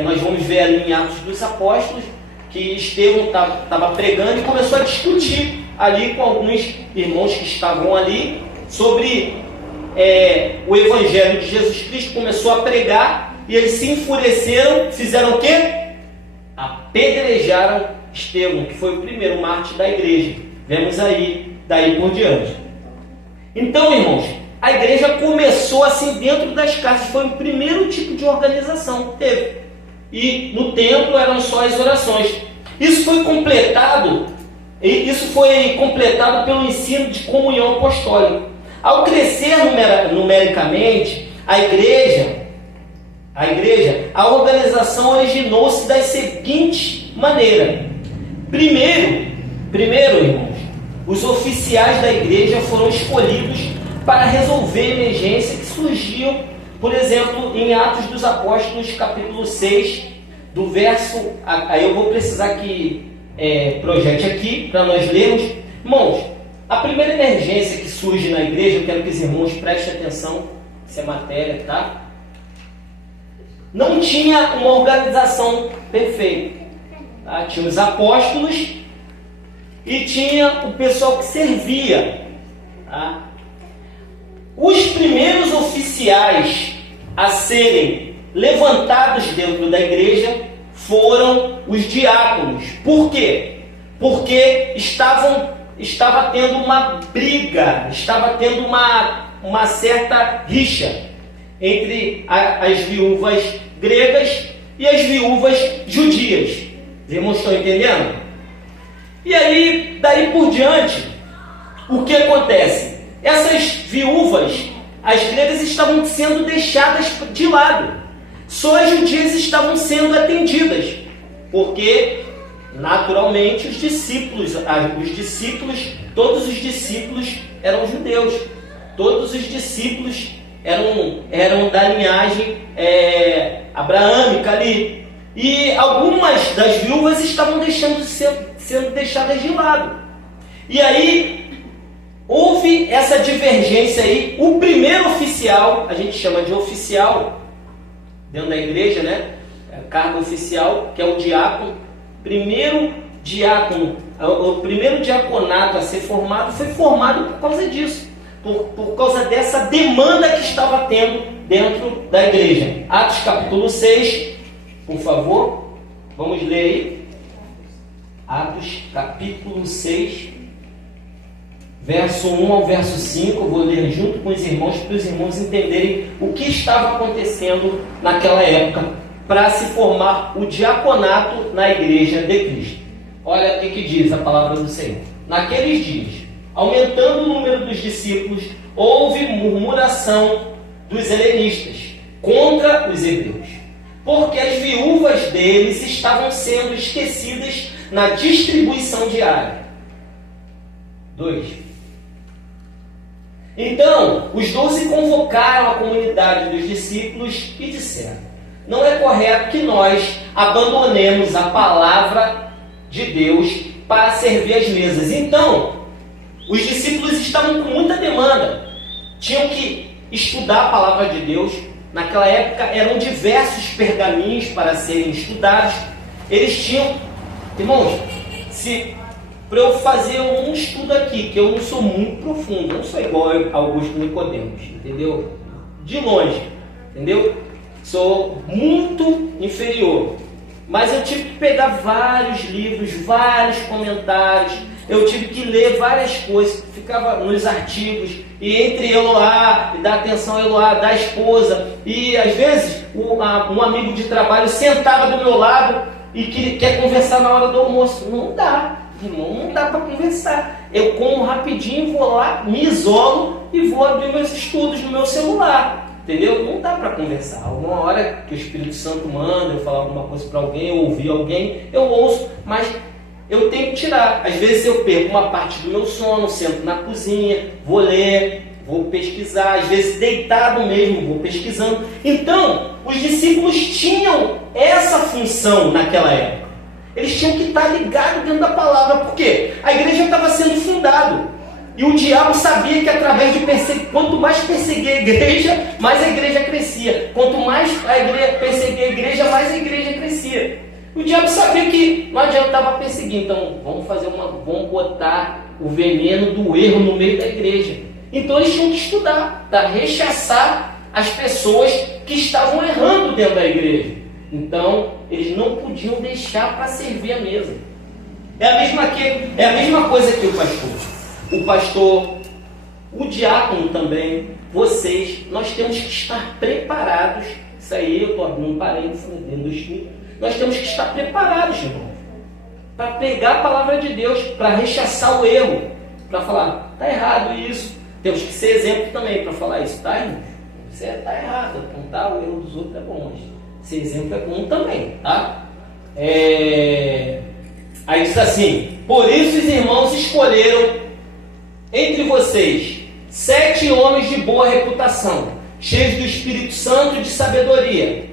nós vamos ver ali em Atos dos Apóstolos que Estevão estava pregando e começou a discutir ali com alguns irmãos que estavam ali sobre o Evangelho de Jesus Cristo. Começou a pregar e eles se enfureceram, fizeram o quê? Apedrejaram Estevão, que foi o primeiro mártir da igreja. Vemos aí, daí por diante. Então, irmãos, a igreja começou assim dentro das casas. Foi o primeiro tipo de organização que teve. E no templo eram só as orações. Isso foi completado pelo ensino de comunhão apostólica. Ao crescer numericamente, a organização originou-se da seguinte maneira. Primeiro, irmãos, os oficiais da igreja foram escolhidos para resolver emergências que surgiam, por exemplo, em Atos dos Apóstolos, capítulo 6, do verso... Aí eu vou precisar que projete aqui, para nós lermos. Irmãos, a primeira emergência que surge na igreja, eu quero que os irmãos prestem atenção, isso é matéria, tá? Não tinha uma organização perfeita. Tá? Tinha os apóstolos e tinha o pessoal que servia. Tá? Os primeiros oficiais a serem levantados dentro da igreja foram os diáconos. Por quê? Porque estava tendo uma briga, estava tendo uma certa rixa entre as viúvas gregas e as viúvas judias. Os irmãos estão entendendo? E aí, daí por diante, o que acontece? Essas viúvas, as gregas, estavam sendo deixadas de lado. Só as judias estavam sendo atendidas, porque naturalmente todos os discípulos eram judeus, todos os discípulos eram da linhagem abraâmica ali, e algumas das viúvas estavam sendo deixadas de lado. E aí houve essa divergência aí. O primeiro oficial, a gente chama de oficial dentro da igreja, né? Cargo oficial, que é o diácono. O primeiro diaconato a ser formado foi formado por causa disso, por causa dessa demanda que estava tendo dentro da igreja. Atos capítulo 6, por favor, vamos ler aí. Atos capítulo 6, verso 1 ao verso 5, eu vou ler junto com os irmãos, para os irmãos entenderem o que estava acontecendo naquela época, para se formar o diaconato na igreja de Cristo. Olha o que diz a palavra do Senhor. Naqueles dias, aumentando o número dos discípulos, houve murmuração dos helenistas contra os hebreus, porque as viúvas deles estavam sendo esquecidas na distribuição diária. 2. Então, os 12 convocaram a comunidade dos discípulos e disseram: não é correto que nós abandonemos a palavra de Deus para servir as mesas. Então, os discípulos estavam com muita demanda, tinham que estudar a palavra de Deus. Naquela época eram diversos pergaminhos para serem estudados. Eles tinham, irmãos, para eu fazer um estudo aqui, que eu não sou muito profundo, não sou igual a Augusto Nicodemos, entendeu? De longe, entendeu? Sou muito inferior. Mas eu tive que pegar vários livros, vários comentários, eu tive que ler várias coisas, ficava nos artigos, e entre Eloá, e dar atenção a Eloá, da esposa, e às vezes um amigo de trabalho sentava do meu lado, e que quer conversar na hora do almoço. Não dá, irmão, não dá para conversar. Eu como rapidinho, vou lá, me isolo e vou abrir meus estudos no meu celular. Entendeu? Não dá para conversar. Alguma hora que o Espírito Santo manda eu falar alguma coisa para alguém, eu ouvir alguém, eu ouço, mas eu tenho que tirar. Às vezes eu perco uma parte do meu sono, sento na cozinha, vou ler, vou pesquisar, às vezes deitado mesmo, vou pesquisando. Então, os discípulos tinham essa função naquela época. Eles tinham que estar ligados dentro da palavra. Por quê? A igreja estava sendo fundada. E o diabo sabia que através de quanto mais perseguia a igreja, mais a igreja crescia. Quanto mais a igreja perseguia a igreja, mais a igreja crescia. O diabo sabia que não adiantava perseguir. Então, vamos botar o veneno do erro no meio da igreja. Então eles tinham que estudar, para rechaçar as pessoas que estavam errando dentro da igreja. Então, eles não podiam deixar para servir a mesa. É a mesma coisa que o pastor. O pastor, o diácono também, vocês, nós temos que estar preparados. Isso aí eu estou abrindo um parênteses dentro do Espírito. Nós temos que estar preparados, irmão, para pegar a palavra de Deus, para rechaçar o erro, para falar, está errado isso. Temos que ser exemplo também para falar isso, tá, irmão? Você está errado, apontar o erro dos outros é bom, mas ser exemplo é bom também, tá? Aí diz assim: por isso os irmãos escolheram entre vocês 7 homens de boa reputação, cheios do Espírito Santo e de sabedoria,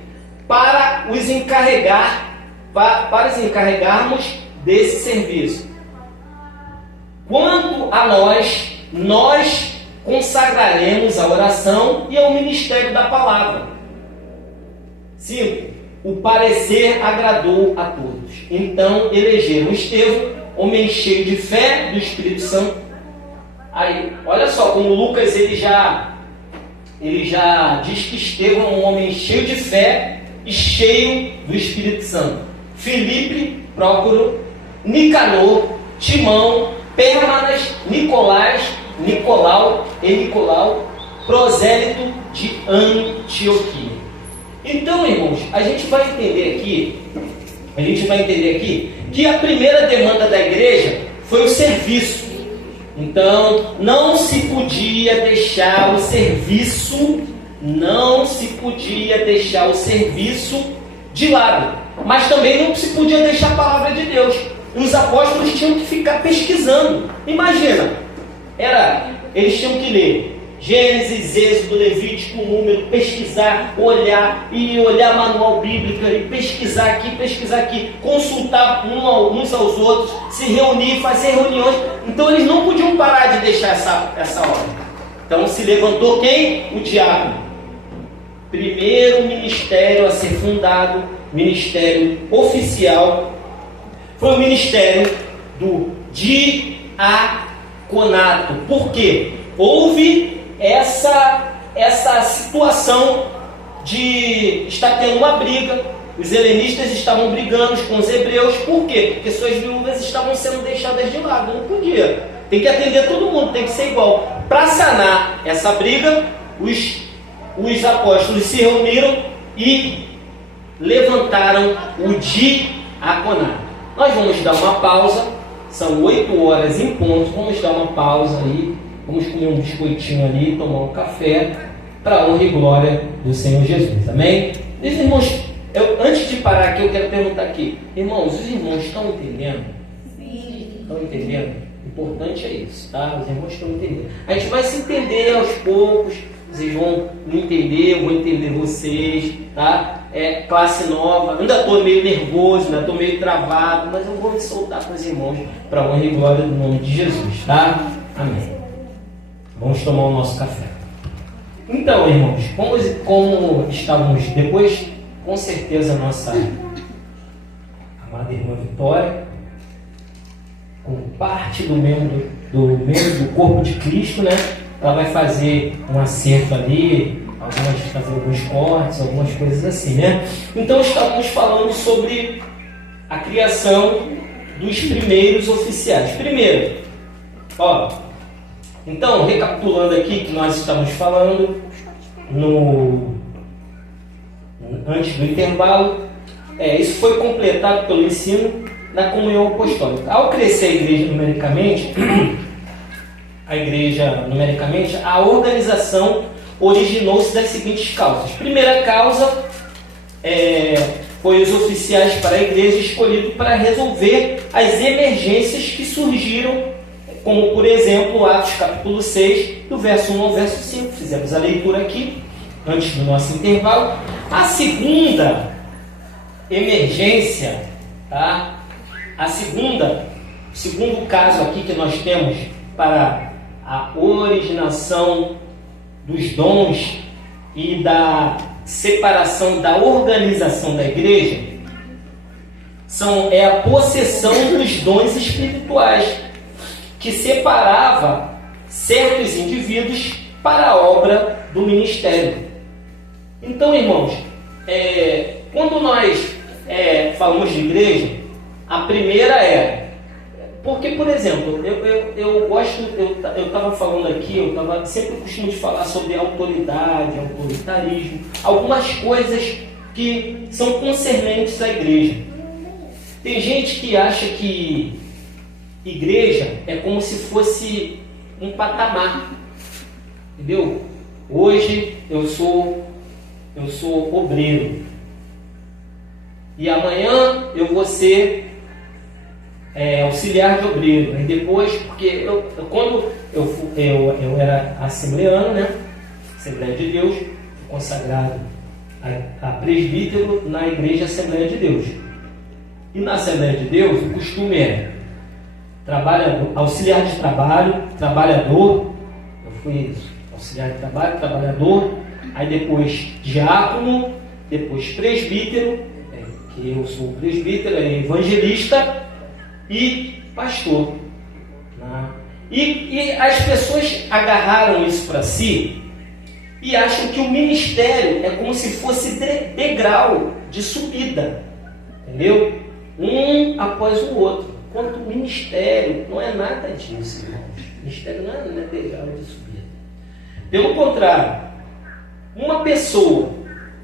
para os encarregarmos desse serviço. Quanto a nós consagraremos a oração e ao ministério da palavra. 5. O parecer agradou a todos. Então elegeram Estevão, homem cheio de fé do Espírito Santo. Aí, olha só, como Lucas ele já diz que Estevão é um homem cheio de fé e cheio do Espírito Santo. Filipe, Prócoro, Nicanor, Timão, Pérmanas, Nicolau, prosélito de Antioquia. Então, irmãos, a gente vai entender aqui que a primeira demanda da igreja foi o serviço. Então, não se podia deixar o serviço de lado. Mas também não se podia deixar a palavra de Deus. E os apóstolos tinham que ficar pesquisando. Imagina, eles tinham que ler Gênesis, Êxodo, Levítico, Número, pesquisar, olhar manual bíblico, e pesquisar aqui, consultar uns aos outros, se reunir, fazer reuniões. Então eles não podiam parar de deixar essa ordem. Então se levantou quem? O diácono. Primeiro ministério a ser fundado, ministério oficial, foi o ministério do diaconato. Por quê? Houve essa situação de estar tendo uma briga. Os helenistas estavam brigando com os hebreus. Por quê? Porque suas viúvas estavam sendo deixadas de lado. Não podia. Tem que atender todo mundo, tem que ser igual. Para sanar essa briga, os apóstolos se reuniram e levantaram o diaconato. Nós vamos dar uma pausa. São 8 horas em ponto. Vamos dar uma pausa aí. Vamos comer um biscoitinho ali, tomar um café, para a honra e glória do Senhor Jesus. Amém? Meus irmãos, antes de parar aqui, eu quero perguntar aqui. Irmãos, os irmãos estão entendendo? Sim. Estão entendendo? O importante é isso, tá? Os irmãos estão entendendo. A gente vai se entender aos poucos. Vocês vão me entender, eu vou entender vocês, tá? É classe nova. Ainda estou meio nervoso, ainda estou meio travado, mas eu vou me soltar com os irmãos para a honra e glória do nome de Jesus, tá? Amém. Vamos tomar o nosso café. Então, irmãos, como estávamos depois, com certeza a nossa amada irmã Vitória, como parte do membro do corpo de Cristo, né? Ela vai fazer um acerto ali, fazer alguns cortes, algumas coisas assim, né? Então estávamos falando sobre a criação dos primeiros oficiais. Primeiro, então, recapitulando aqui que nós estamos falando antes do intervalo, Isso foi completado pelo ensino na comunhão apostólica. Ao crescer a igreja numericamente, a organização originou-se das seguintes causas. Primeira causa foi os oficiais para a igreja escolhidos para resolver as emergências que surgiram, como por exemplo Atos capítulo 6, do verso 1 ao verso 5. Fizemos a leitura aqui, antes do nosso intervalo. A segunda emergência, tá? O segundo caso aqui que nós temos para a originação dos dons e da separação da organização da igreja é a possessão dos dons espirituais, que separava certos indivíduos para a obra do ministério. Então, irmãos, quando nós falamos de igreja, a primeira porque, por exemplo, eu estava falando aqui, sempre costumo de falar sobre autoridade, autoritarismo, algumas coisas que são concernentes à igreja. Tem gente que acha que igreja é como se fosse um patamar, entendeu? Hoje eu sou obreiro e amanhã eu vou ser auxiliar de obreiro. E depois, porque quando eu era assembleano, né? Assembleia de Deus, fui consagrado a presbítero na igreja Assembleia de Deus. E na Assembleia de Deus o costume auxiliar de trabalho, trabalhador. Eu fui auxiliar de trabalho, trabalhador, aí depois diácono, depois presbítero, que eu sou presbítero, evangelista e pastor. E as pessoas agarraram isso para si e acham que o ministério é como se fosse degrau de subida, entendeu? Um após o outro. Quanto o ministério não é nada disso, irmãos. O ministério não é degrau de subida. Pelo contrário, uma pessoa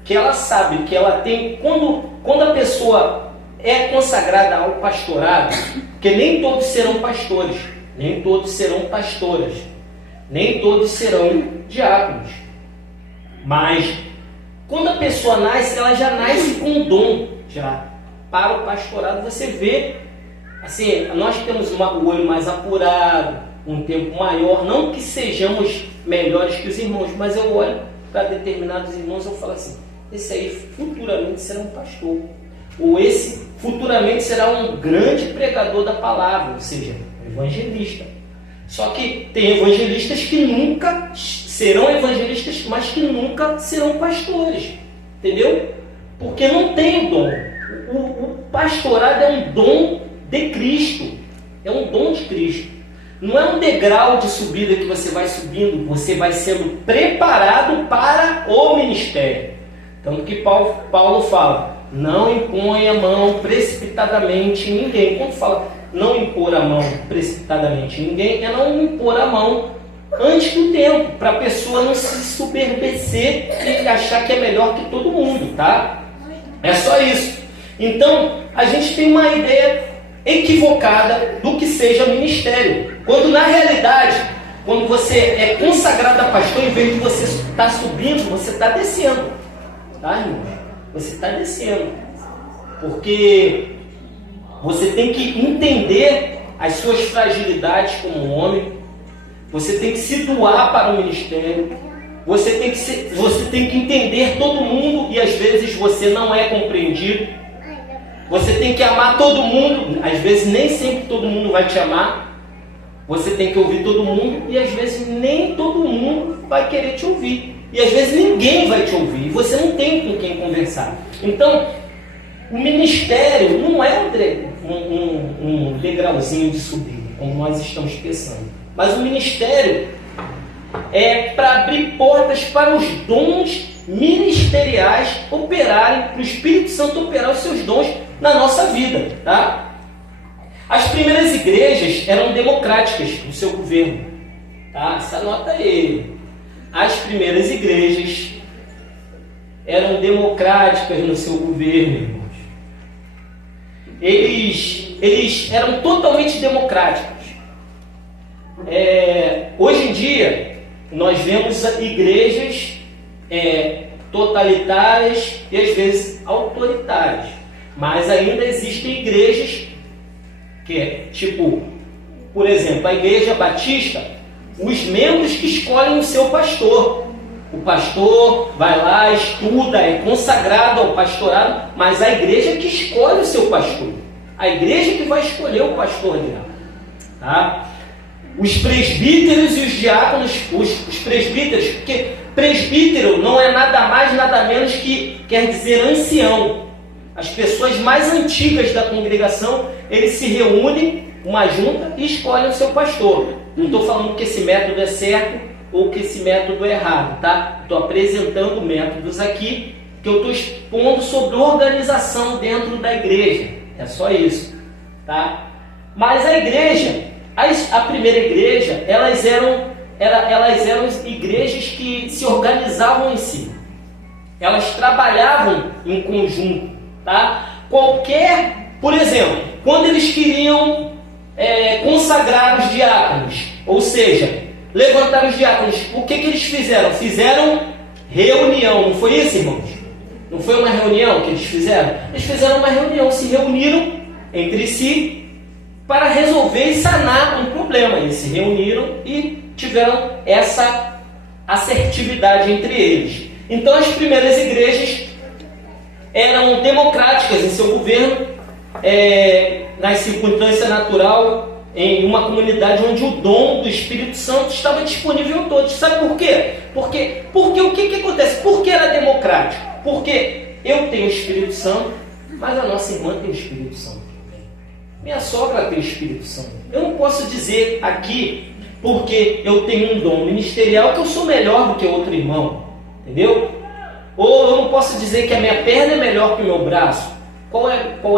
que ela sabe que ela tem, quando a pessoa é consagrada ao pastorado, porque nem todos serão pastores, nem todos serão pastoras, nem todos serão diáconos, mas quando a pessoa nasce, ela já nasce com um dom já para o pastorado. Você vê, assim, nós temos o olho mais apurado, um tempo maior, não que sejamos melhores que os irmãos, mas eu olho para determinados irmãos e eu falo assim, esse aí futuramente será um pastor, ou esse futuramente será um grande pregador da palavra, ou seja, um evangelista. Só que tem evangelistas que nunca serão evangelistas, mas que nunca serão pastores, entendeu? Porque não tem o dom. O pastorado é um dom de Cristo, é um dom de Cristo. Não é um degrau de subida que você vai subindo, você vai sendo preparado para o ministério. Tanto que Paulo fala, não impõe a mão precipitadamente em ninguém. Quando fala não impor a mão precipitadamente em ninguém, é não impor a mão antes do tempo, para a pessoa não se soberbecer e achar que é melhor que todo mundo, tá? É só isso. Então, a gente tem uma ideia equivocada do que seja ministério, quando na realidade, quando você é consagrado a pastor, em vez de você estar subindo, você está descendo, tá, irmão? Você está descendo, porque você tem que entender as suas fragilidades como homem, você tem que se doar para o ministério, você tem que entender todo mundo e às vezes você não é compreendido, você tem que amar todo mundo, às vezes nem sempre todo mundo vai te amar, você tem que ouvir todo mundo e às vezes nem todo mundo vai querer te ouvir, e às vezes ninguém vai te ouvir, e você não tem com quem conversar. Então, o ministério não é um degrauzinho de subida, como nós estamos pensando, mas o ministério é para abrir portas para os dons ministeriais operarem, para o Espírito Santo operar os seus dons na nossa vida, tá? As primeiras igrejas eram democráticas no seu governo, tá? Essa anota aí. As primeiras igrejas eram democráticas no seu governo, irmãos. eles eram totalmente democráticos. Hoje em dia, nós vemos igrejas totalitárias e às vezes autoritárias, mas ainda existem igrejas que tipo, por exemplo, a Igreja Batista, os membros que escolhem o seu pastor. O pastor vai lá, estuda, é consagrado ao pastorado, mas a igreja que escolhe o seu pastor. A igreja que vai escolher o pastor dela. Tá? Os presbíteros e os diáconos, os presbíteros, porque presbítero não é nada mais, nada menos que quer dizer ancião. As pessoas mais antigas da congregação, eles se reúnem, uma junta, e escolhem o seu pastor. Não estou falando que esse método é certo ou que esse método é errado, tá? Estou apresentando métodos aqui que eu estou expondo sobre organização dentro da igreja. É só isso, tá? Mas a igreja, a primeira igreja, elas eram igrejas que se organizavam em si. Elas trabalhavam em conjunto, tá? Por exemplo, quando eles queriam consagrar os diáconos, ou seja, levantar os diáconos, o que eles fizeram? Fizeram reunião, não foi isso, irmãos? Não foi uma reunião que eles fizeram? Eles fizeram uma reunião, se reuniram entre si para resolver e sanar um problema. Eles se reuniram e tiveram essa assertividade entre eles. Então as primeiras igrejas eram democráticas em seu governo, na circunstância natural, em uma comunidade onde o dom do Espírito Santo estava disponível a todos. Sabe por quê? Porque o que acontece? Por que era democrático? Porque eu tenho o Espírito Santo, mas a nossa irmã tem o Espírito Santo também. Minha sogra tem o Espírito Santo. Eu não posso dizer aqui, porque eu tenho um dom ministerial, que eu sou melhor do que outro irmão. Entendeu? Ou eu não posso dizer que a minha perna é melhor que o meu braço. Qual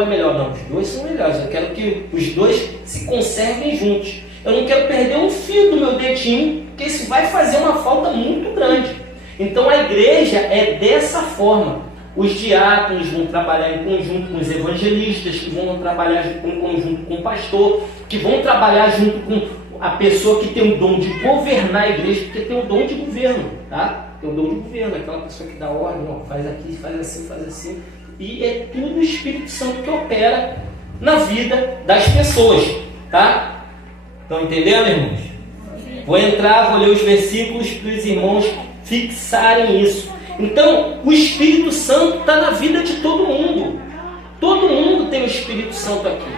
é melhor? Não, os dois são melhores. Eu quero que os dois se conservem juntos. Eu não quero perder um fio do meu dedinho, porque isso vai fazer uma falta muito grande. Então a igreja é dessa forma. Os diáconos vão trabalhar em conjunto com os evangelistas, que vão trabalhar em conjunto com o pastor, que vão trabalhar junto com a pessoa que tem o dom de governar a igreja, porque tem o dom de governo, tá? Tem o dom de governo, aquela pessoa que dá ordem, ó, faz aqui, faz assim, faz assim. E é tudo o Espírito Santo que opera na vida das pessoas, tá? Estão entendendo, irmãos? Vou ler os versículos para os irmãos fixarem isso. Então, o Espírito Santo está na vida de todo mundo. Todo mundo tem o Espírito Santo aqui.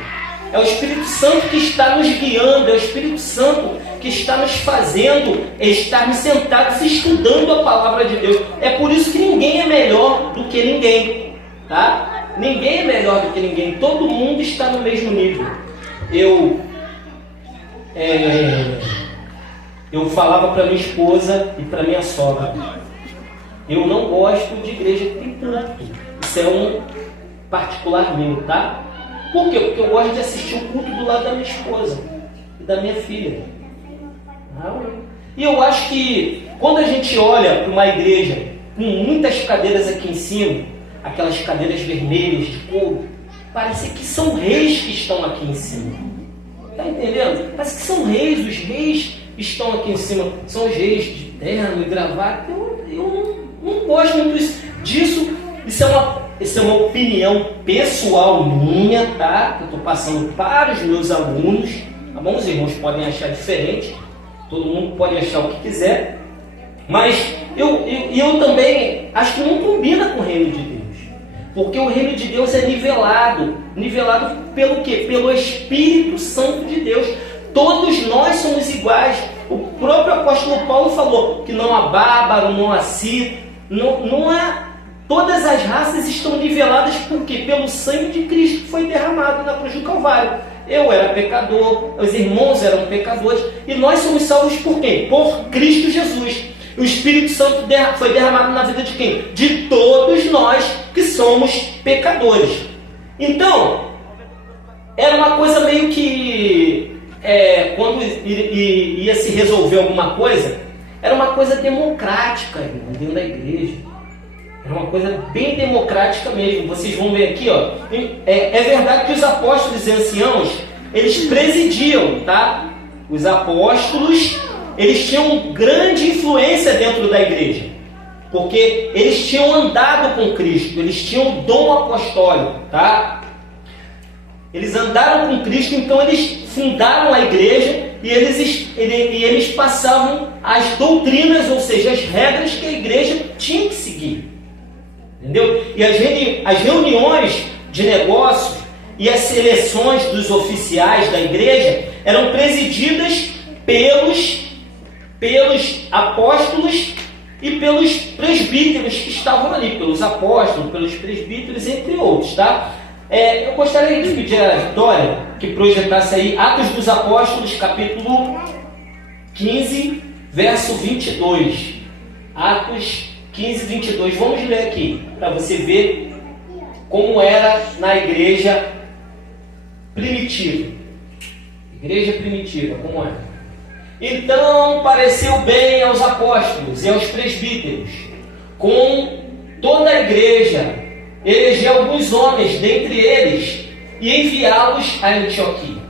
É o Espírito Santo que está nos guiando, é o Espírito Santo que está nos fazendo estarmos sentados estudando a palavra de Deus. É por isso que ninguém é melhor do que ninguém. Tá? Ninguém é melhor do que ninguém, todo mundo está no mesmo nível. Eu falava para minha esposa e para minha sogra, eu não gosto de igreja que tem púlpito. Isso é um particular meu, tá? Por quê? Porque eu gosto de assistir o culto do lado da minha esposa e da minha filha. E eu acho que quando a gente olha para uma igreja com muitas cadeiras aqui em cima, aquelas cadeiras vermelhas de couro, parece que são reis que estão aqui em cima. Está entendendo? Parece que são reis, os reis estão aqui em cima, são os reis de terno e gravata. Eu não gosto muito disso. Isso é uma opinião pessoal minha, tá? Que eu estou passando para os meus alunos. Tá bom? Os irmãos podem achar diferente, todo mundo pode achar o que quiser, mas eu também acho que não combina com o reino de Deus. Porque o reino de Deus é nivelado pelo quê? Pelo Espírito Santo de Deus. Todos nós somos iguais. O próprio apóstolo Paulo falou que não há bárbaro, não há cita, não há. Todas as raças estão niveladas por quê? Pelo sangue de Cristo que foi derramado na cruz do Calvário. Eu era pecador, os irmãos eram pecadores, e nós somos salvos por quem? Por Cristo Jesus. O Espírito Santo foi derramado na vida de quem? De todos nós que somos pecadores. Então, era uma coisa meio que, quando ia se resolver alguma coisa, era uma coisa democrática, irmão, dentro da igreja. Era uma coisa bem democrática mesmo. Vocês vão ver aqui, ó. É verdade que os apóstolos e anciãos, eles presidiam, tá? Os apóstolos, eles tinham grande influência dentro da igreja, porque eles tinham andado com Cristo, eles tinham o dom apostólico, tá? Eles andaram com Cristo, então eles fundaram a igreja e eles passavam as doutrinas, ou seja, as regras que a igreja tinha que seguir. Entendeu? E as reuniões de negócios e as seleções dos oficiais da igreja eram presididas pelos apóstolos e pelos presbíteros que estavam ali, pelos apóstolos, pelos presbíteros, entre outros, tá? Eu gostaria de pedir a Vitória que projetasse aí Atos dos Apóstolos, capítulo 15, verso 22. Atos 15, 22. Vamos ler aqui, para você ver como era na igreja primitiva. Igreja primitiva, como era. Então pareceu bem aos apóstolos e aos presbíteros, com toda a igreja, eleger alguns homens dentre eles e enviá-los a Antioquia.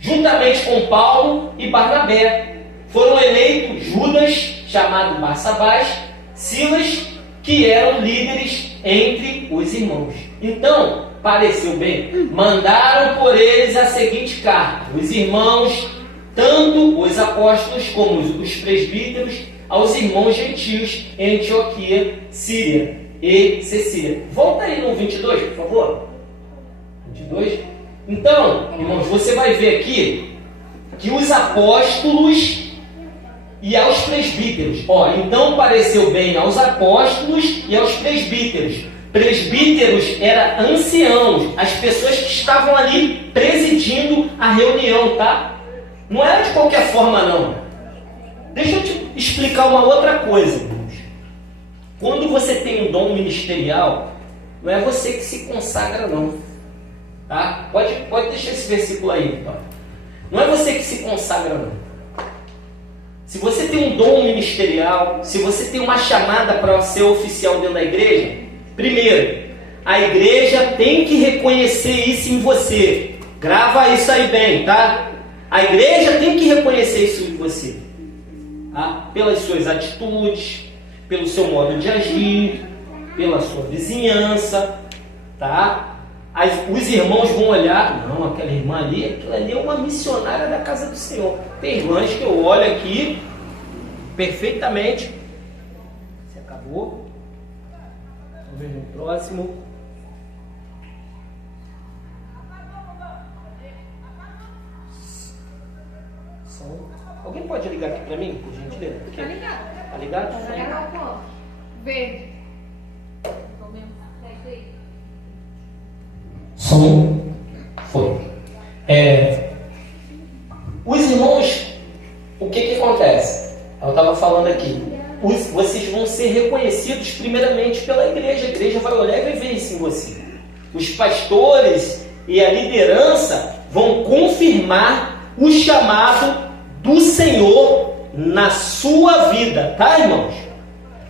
Juntamente com Paulo e Barnabé, foram eleitos Judas, chamado Barsabás, Silas, que eram líderes entre os irmãos. Então, pareceu bem, mandaram por eles a seguinte carta: os irmãos, tanto os apóstolos como os presbíteros, aos irmãos gentios em Antioquia, Síria e Cecília. Volta aí no 22, por favor. 22. Então, irmãos, você vai ver aqui que os apóstolos e aos presbíteros. Então pareceu bem aos apóstolos e aos presbíteros. Presbíteros eram anciãos, as pessoas que estavam ali presidindo a reunião, tá? Não era de qualquer forma, não. Deixa eu te explicar uma outra coisa, irmãos. Quando você tem um dom ministerial, não é você que se consagra, não. Tá? Pode deixar esse versículo aí, Vitória. Não é você que se consagra, não. Se você tem um dom ministerial, se você tem uma chamada para ser oficial dentro da igreja, primeiro, a igreja tem que reconhecer isso em você. Grava isso aí bem, tá? A igreja tem que reconhecer isso em você, tá? Pelas suas atitudes, pelo seu modo de agir, pela sua vizinhança, tá? Os irmãos vão olhar, não, aquela irmã ali, aquela ali é uma missionária da casa do Senhor. Tem irmãs que eu olho aqui perfeitamente. Você acabou? Vamos ver no próximo. Alguém pode ligar aqui para mim, por gentileza? Tá ligado? Tá ligado? Tá ligado, pô. Verde. Som foi. Os irmãos, o que acontece? Eu estava falando aqui. Vocês vão ser reconhecidos primeiramente pela igreja. A igreja vai olhar e vai ver isso em você. Os pastores e a liderança vão confirmar o chamado do Senhor na sua vida, tá, irmãos?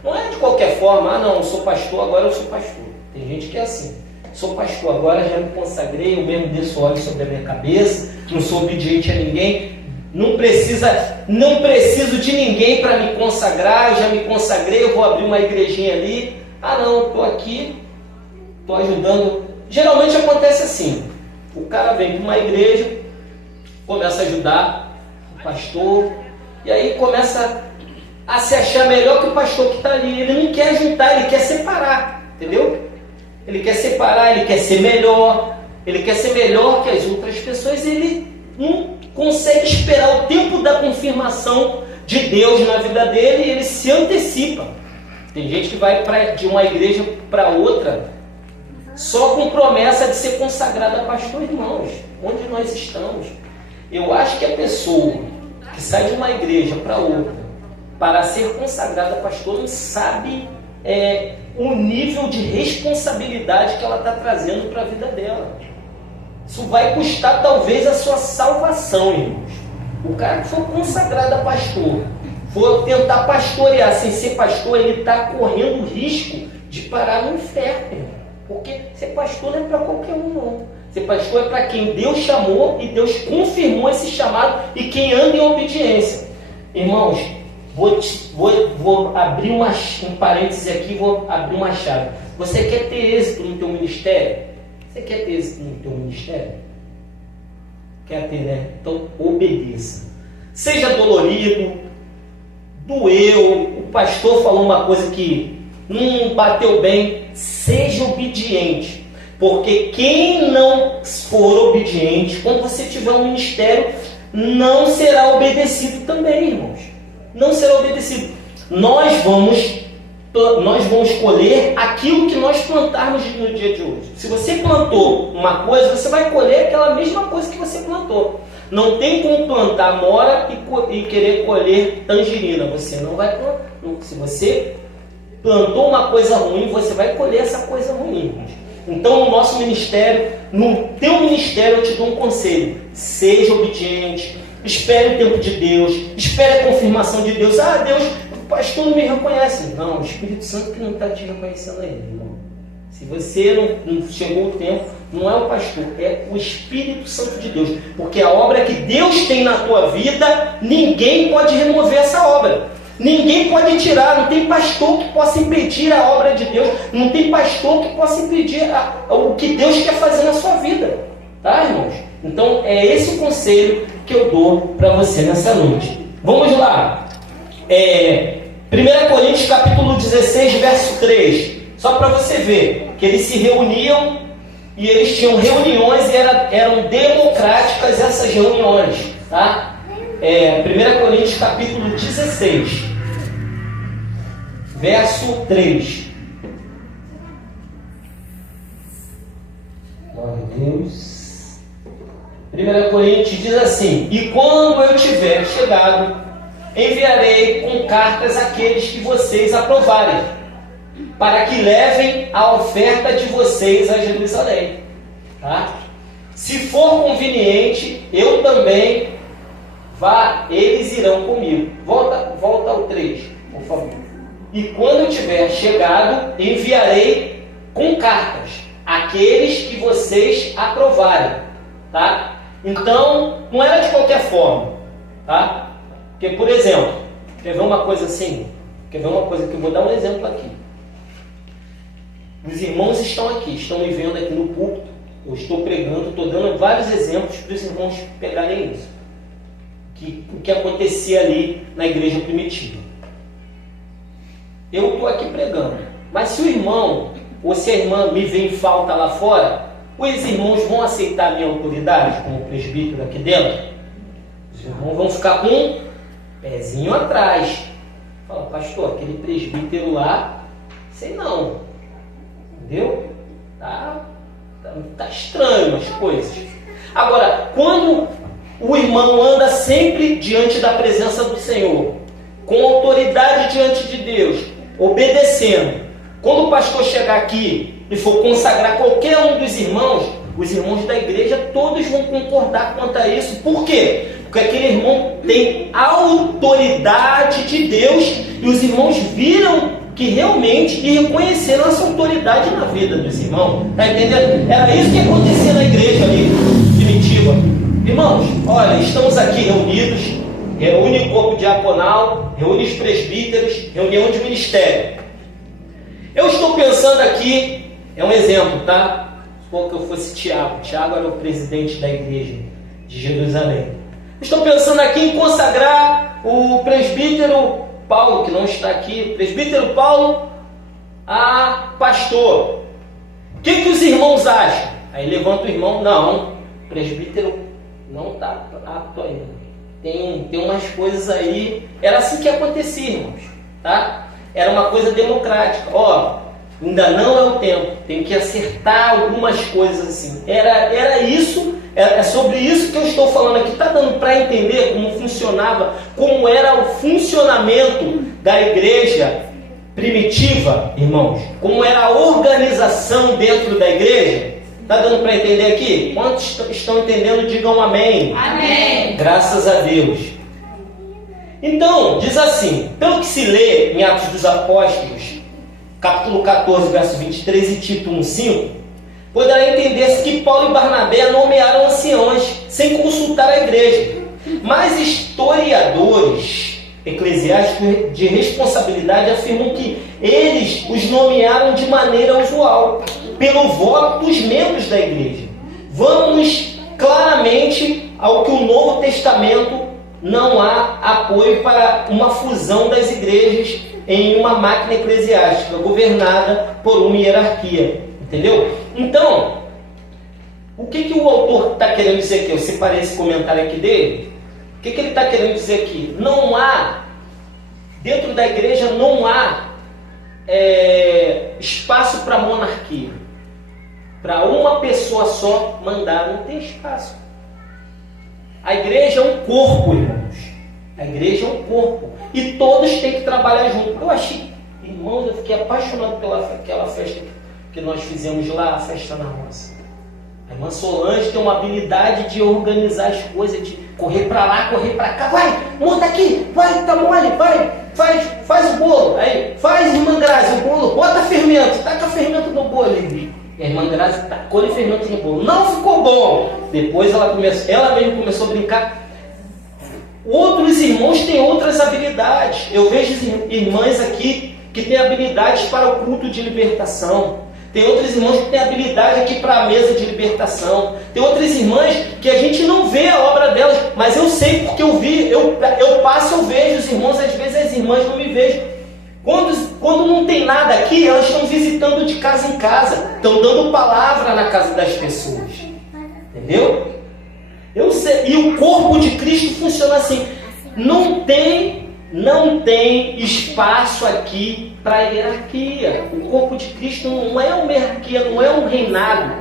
Não é de qualquer forma, não, eu sou pastor, agora eu sou pastor. Tem gente que é assim. Sou pastor, agora já me consagrei, eu mesmo desço óleo sobre a minha cabeça, não sou obediente a ninguém, não preciso de ninguém para me consagrar, eu já me consagrei, eu vou abrir uma igrejinha ali. Não, estou aqui, estou ajudando. Geralmente acontece assim, o cara vem para uma igreja, começa a ajudar o pastor, e aí começa a se achar melhor que o pastor que está ali. Ele não quer juntar, ele quer separar, entendeu? Ele quer separar, ele quer ser melhor que as outras pessoas. Ele não consegue esperar o tempo da confirmação de Deus na vida dele e ele se antecipa. Tem gente que vai de uma igreja para outra só com promessa de ser consagrada a pastor. Irmãos, onde nós estamos? Eu acho que a pessoa que sai de uma igreja para outra para ser consagrada a pastor não sabe o nível de responsabilidade que ela está trazendo para a vida dela. Isso vai custar talvez a sua salvação, irmãos. O cara que for consagrado a pastor, for tentar pastorear sem ser pastor, ele está correndo risco de parar no inferno, irmão. Porque ser pastor não é para qualquer um, não. Ser pastor é para quem Deus chamou e Deus confirmou esse chamado e quem anda em obediência. Irmãos, vou abrir um parêntese aqui, vou abrir uma chave. Você quer ter êxito no teu ministério? Você quer ter êxito no teu ministério? Quer ter, né? Então, obedeça. Seja dolorido, doeu, o pastor falou uma coisa que não bateu bem, seja obediente. Porque quem não for obediente, quando você tiver um ministério, não será obedecido também, irmãos. Não será obedecido. Nós vamos colher aquilo que nós plantarmos no dia de hoje. Se você plantou uma coisa, você vai colher aquela mesma coisa que você plantou. Não tem como plantar mora e querer colher tangerina. Você não vai plantar. Se você plantou uma coisa ruim, você vai colher essa coisa ruim, irmãos. Então, no nosso ministério, no teu ministério, eu te dou um conselho. Seja obediente, espere o tempo de Deus, espere a confirmação de Deus. Ah, Deus, o pastor não me reconhece. Não, o Espírito Santo que não está te reconhecendo ainda, irmão. Se você não chegou o tempo, não é o pastor, é o Espírito Santo de Deus. Porque a obra que Deus tem na tua vida, ninguém pode remover essa obra. Ninguém pode tirar, não tem pastor que possa impedir a obra de Deus, não tem pastor que possa impedir o que Deus quer fazer na sua vida, tá, irmãos? Então é esse o conselho que eu dou para você nessa noite. Vamos lá, 1 Coríntios capítulo 16, verso 3, só para você ver que eles se reuniam e eles tinham reuniões e eram democráticas essas reuniões, tá? 1 Coríntios capítulo 16, verso 3. Glória a Deus. 1 Coríntios diz assim: e quando eu tiver chegado, enviarei com cartas aqueles que vocês aprovarem, para que levem a oferta de vocês a Jerusalém. Tá? Se for conveniente, eu também eles irão comigo. Volta ao 3, por favor. E quando eu tiver chegado, enviarei com cartas aqueles que vocês aprovarem, tá? Então, não era de qualquer forma, tá? Porque, por exemplo, quer ver uma coisa assim? Quer ver uma coisa que eu vou dar um exemplo aqui? Os irmãos estão aqui, estão me vendo aqui no púlpito. Eu estou pregando, estou dando vários exemplos para os irmãos pegarem isso. O que acontecia ali na igreja primitiva. Eu estou aqui pregando, mas se o irmão ou se a irmã me vê em falta lá fora, os irmãos vão aceitar a minha autoridade como presbítero aqui dentro? Os irmãos vão ficar com um pezinho atrás. Fala, pastor, aquele presbítero lá, sei não, entendeu? Tá estranho as coisas. Agora, quando o irmão anda sempre diante da presença do Senhor, com autoridade diante de Deus, obedecendo. Quando o pastor chegar aqui e for consagrar qualquer um dos irmãos, os irmãos da igreja todos vão concordar quanto a isso. Por quê? Porque aquele irmão tem autoridade de Deus e os irmãos viram que realmente e reconheceram essa autoridade na vida dos irmãos. Está entendendo? Era isso que acontecia na igreja ali primitiva. Irmãos, olha, estamos aqui reunidos, reúne o corpo diaconal, reúne os presbíteros, reunião de ministério. Eu estou pensando aqui, é um exemplo, tá? Supor que eu fosse Tiago. Tiago era o presidente da igreja de Jerusalém. Estou pensando aqui em consagrar o presbítero Paulo, que não está aqui, presbítero Paulo a pastor. O que os irmãos acham? Aí levanta o irmão, não, presbítero não está apto ainda. Tem umas coisas aí. Era assim que acontecia, irmãos, tá? Era uma coisa democrática. Ainda não é o tempo, tem que acertar algumas coisas assim. Era isso, é sobre isso que eu estou falando aqui. Está dando para entender como funcionava, como era o funcionamento da igreja primitiva, irmãos? Como era a organização dentro da igreja? Está dando para entender aqui? Quantos estão entendendo, digam amém. Amém. Graças a Deus. Então, diz assim, pelo que se lê em Atos dos Apóstolos, capítulo 14, verso 23 e Tito 1,5, poderá entender-se que Paulo e Barnabé nomearam anciões sem consultar a igreja. Mas historiadores eclesiásticos de responsabilidade afirmam que eles os nomearam de maneira usual, pelo voto dos membros da igreja. Vamos claramente ao que o Novo Testamento não há apoio para uma fusão das igrejas em uma máquina eclesiástica governada por uma hierarquia. Entendeu? Então, o que o autor está querendo dizer aqui? Eu separei esse comentário aqui dele. O que ele está querendo dizer aqui? Não há, dentro da igreja, não há espaço para monarquia. Para uma pessoa só mandar, não tem espaço. A igreja é um corpo, irmãos. A igreja é um corpo. E todos têm que trabalhar junto. Eu achei, irmãos, eu fiquei apaixonado pela aquela festa que nós fizemos lá, a festa na roça. A irmã Solange tem uma habilidade de organizar as coisas, de correr para lá, correr para cá. Vai, monta aqui, vai, tá mole, vai, faz o bolo. Aí, faz, irmã Grazi, o bolo, bota fermento, taca fermento no bolo. E a irmã Grazi tacou fermento no bolo. Não ficou bom. Depois ela mesmo começou a brincar. Outros irmãos têm outras habilidades. Eu vejo irmãs aqui que têm habilidades para o culto de libertação. Tem outros irmãos que têm habilidade aqui para a mesa de libertação. Tem outras irmãs que a gente não vê a obra delas, mas eu sei porque eu passo, eu vejo os irmãos, às vezes as irmãs não me vejam. Quando não tem nada aqui, elas estão visitando de casa em casa, estão dando palavra na casa das pessoas. Entendeu? Eu sei, e o corpo de Cristo funciona assim. Não tem espaço aqui para hierarquia. O corpo de Cristo não é uma hierarquia, não é um reinado.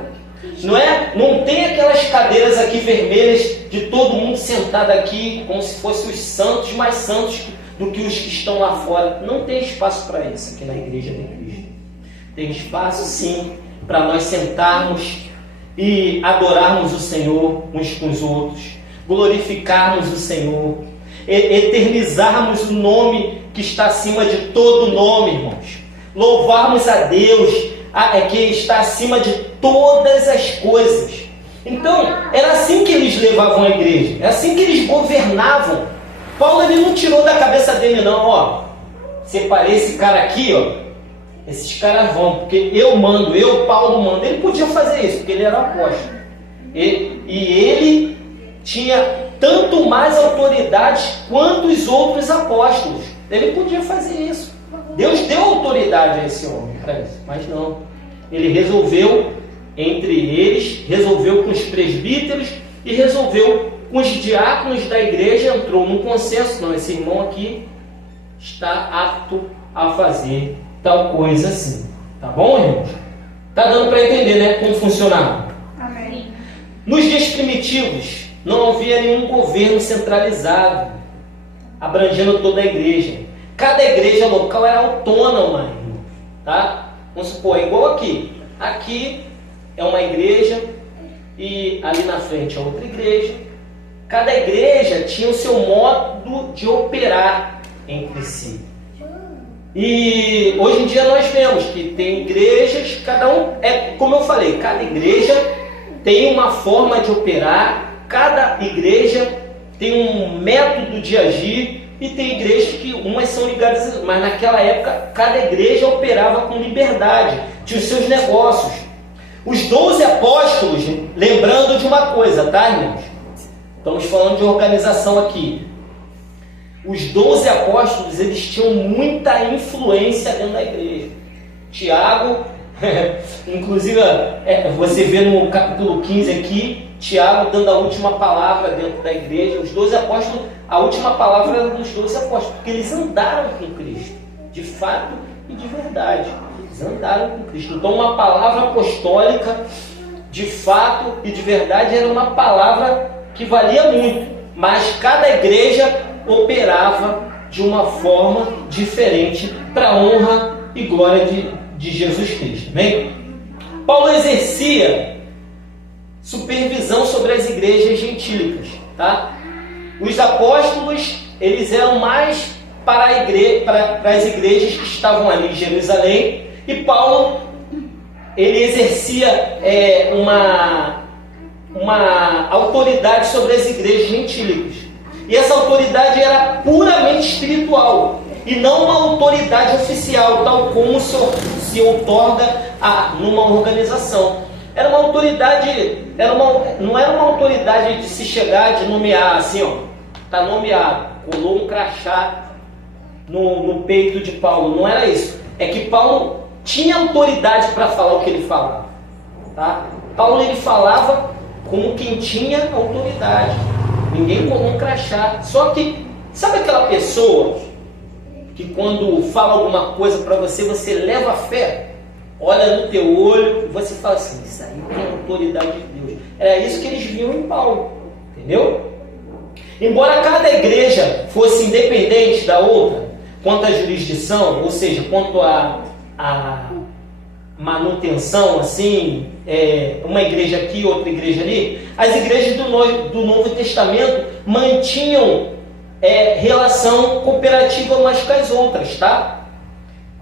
Não tem aquelas cadeiras aqui vermelhas de todo mundo sentado aqui, como se fossem os santos mais santos do que os que estão lá fora. Não tem espaço para isso aqui na igreja de Cristo. Tem espaço sim para nós sentarmos e adorarmos o Senhor uns com os outros, glorificarmos o Senhor, eternizarmos o nome que está acima de todo nome, irmãos. Louvarmos a Deus, que está acima de todas as coisas. Então, era assim que eles levavam a igreja, é assim que eles governavam. Paulo ele não tirou da cabeça dele não, ó, separei esse cara aqui, ó, esses caras vão, porque eu mando, Paulo mando. Ele podia fazer isso, porque ele era apóstolo. E ele tinha tanto mais autoridade quanto os outros apóstolos. Ele podia fazer isso. Deus deu autoridade a esse homem para isso, mas não. Ele resolveu entre eles, resolveu com os presbíteros e resolveu com os diáconos da igreja. Entrou num consenso, não, esse irmão aqui está apto a fazer tal coisa assim. Tá bom, irmãos? Tá dando para entender, né, como funcionava? Amém. Nos dias primitivos, não havia nenhum governo centralizado, abrangendo toda a igreja. Cada igreja local era autônoma, irmãos, tá? Vamos supor, é igual aqui. Aqui é uma igreja e ali na frente é outra igreja. Cada igreja tinha o seu modo de operar entre si. E hoje em dia nós vemos que tem igrejas, cada um, como eu falei, cada igreja tem uma forma de operar, cada igreja tem um método de agir, e tem igrejas que umas são ligadas, mas naquela época cada igreja operava com liberdade, tinha os seus negócios. Os 12 apóstolos, lembrando de uma coisa, tá, irmãos? Estamos falando de organização aqui. Os 12 apóstolos, eles tinham muita influência dentro da igreja. Tiago, inclusive, você vê no capítulo 15 aqui, Tiago dando a última palavra dentro da igreja. Os 12 apóstolos, a última palavra era dos 12 apóstolos, porque eles andaram com Cristo, de fato e de verdade. Eles andaram com Cristo. Então, uma palavra apostólica, de fato e de verdade, era uma palavra que valia muito, mas cada igreja operava de uma forma diferente para a honra e glória de Jesus Cristo. Amém? Paulo exercia supervisão sobre as igrejas gentílicas, tá? Os apóstolos eles eram mais para as igrejas que estavam ali em Jerusalém, e Paulo, ele exercia uma autoridade sobre as igrejas gentílicas. E essa autoridade era puramente espiritual, e não uma autoridade oficial, tal como se outorga numa organização. Era uma autoridade, não era uma autoridade de se chegar, de nomear assim, ó, está nomeado, colou um crachá no peito de Paulo. Não era isso. É que Paulo tinha autoridade para falar o que ele falava. Tá? Paulo, ele falava como quem tinha autoridade. Ninguém colou um crachá. Só que, sabe aquela pessoa que quando fala alguma coisa para você, você leva a fé? Olha no teu olho e você fala assim, isso aí tem a autoridade de Deus. Era isso que eles viam em Paulo. Entendeu? Embora cada igreja fosse independente da outra, quanto à jurisdição, ou seja, quanto à manutenção, assim, uma igreja aqui, outra igreja ali, as igrejas do Novo Testamento mantinham relação cooperativa umas com as outras, tá?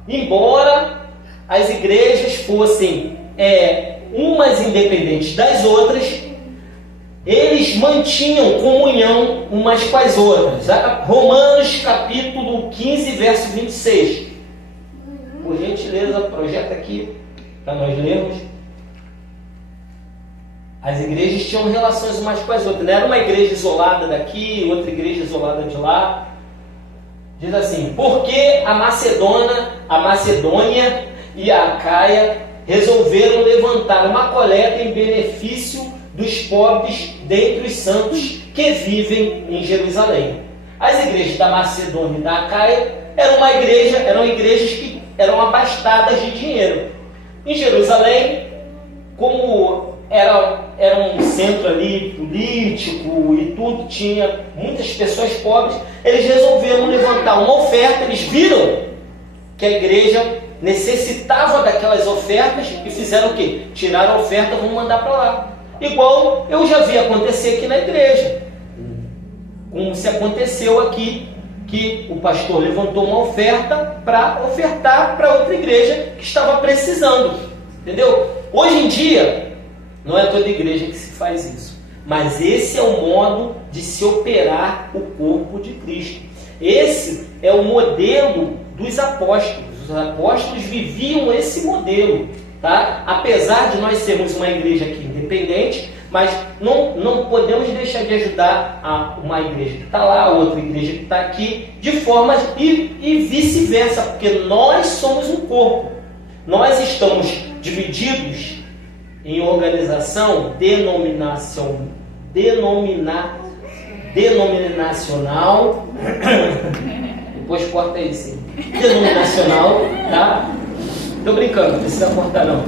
Embora as igrejas fossem umas independentes das outras, eles mantinham comunhão umas com as outras. Romanos capítulo 15, verso 26. Por gentileza, projeta aqui para nós lermos. As igrejas tinham relações umas com as outras. Não era uma igreja isolada daqui, outra igreja isolada de lá. Diz assim: porque a Macedônia e a Acaia resolveram levantar uma coleta em benefício dos pobres dentre os santos que vivem em Jerusalém. As igrejas da Macedônia e da Acaia eram igrejas que eram abastadas de dinheiro. Em Jerusalém, como era um centro ali político e tudo, tinha muitas pessoas pobres, eles resolveram levantar uma oferta. Eles viram que a igreja necessitava daquelas ofertas e fizeram o quê? Tiraram a oferta, vamos mandar para lá. Igual eu já vi acontecer aqui na igreja, como se aconteceu aqui, que o pastor levantou uma oferta para ofertar para outra igreja que estava precisando, entendeu? Hoje em dia, não é toda igreja que se faz isso, mas esse é o modo de se operar o corpo de Cristo. Esse é o modelo dos apóstolos. Os apóstolos viviam esse modelo. Tá? Apesar de nós sermos uma igreja aqui independente, mas não podemos deixar de ajudar uma igreja que está lá, a outra igreja que está aqui, de forma e vice-versa, porque nós somos um corpo. Nós estamos divididos em organização denominacional, depois corta isso, denominacional, tá? Estou brincando, não precisa cortar não.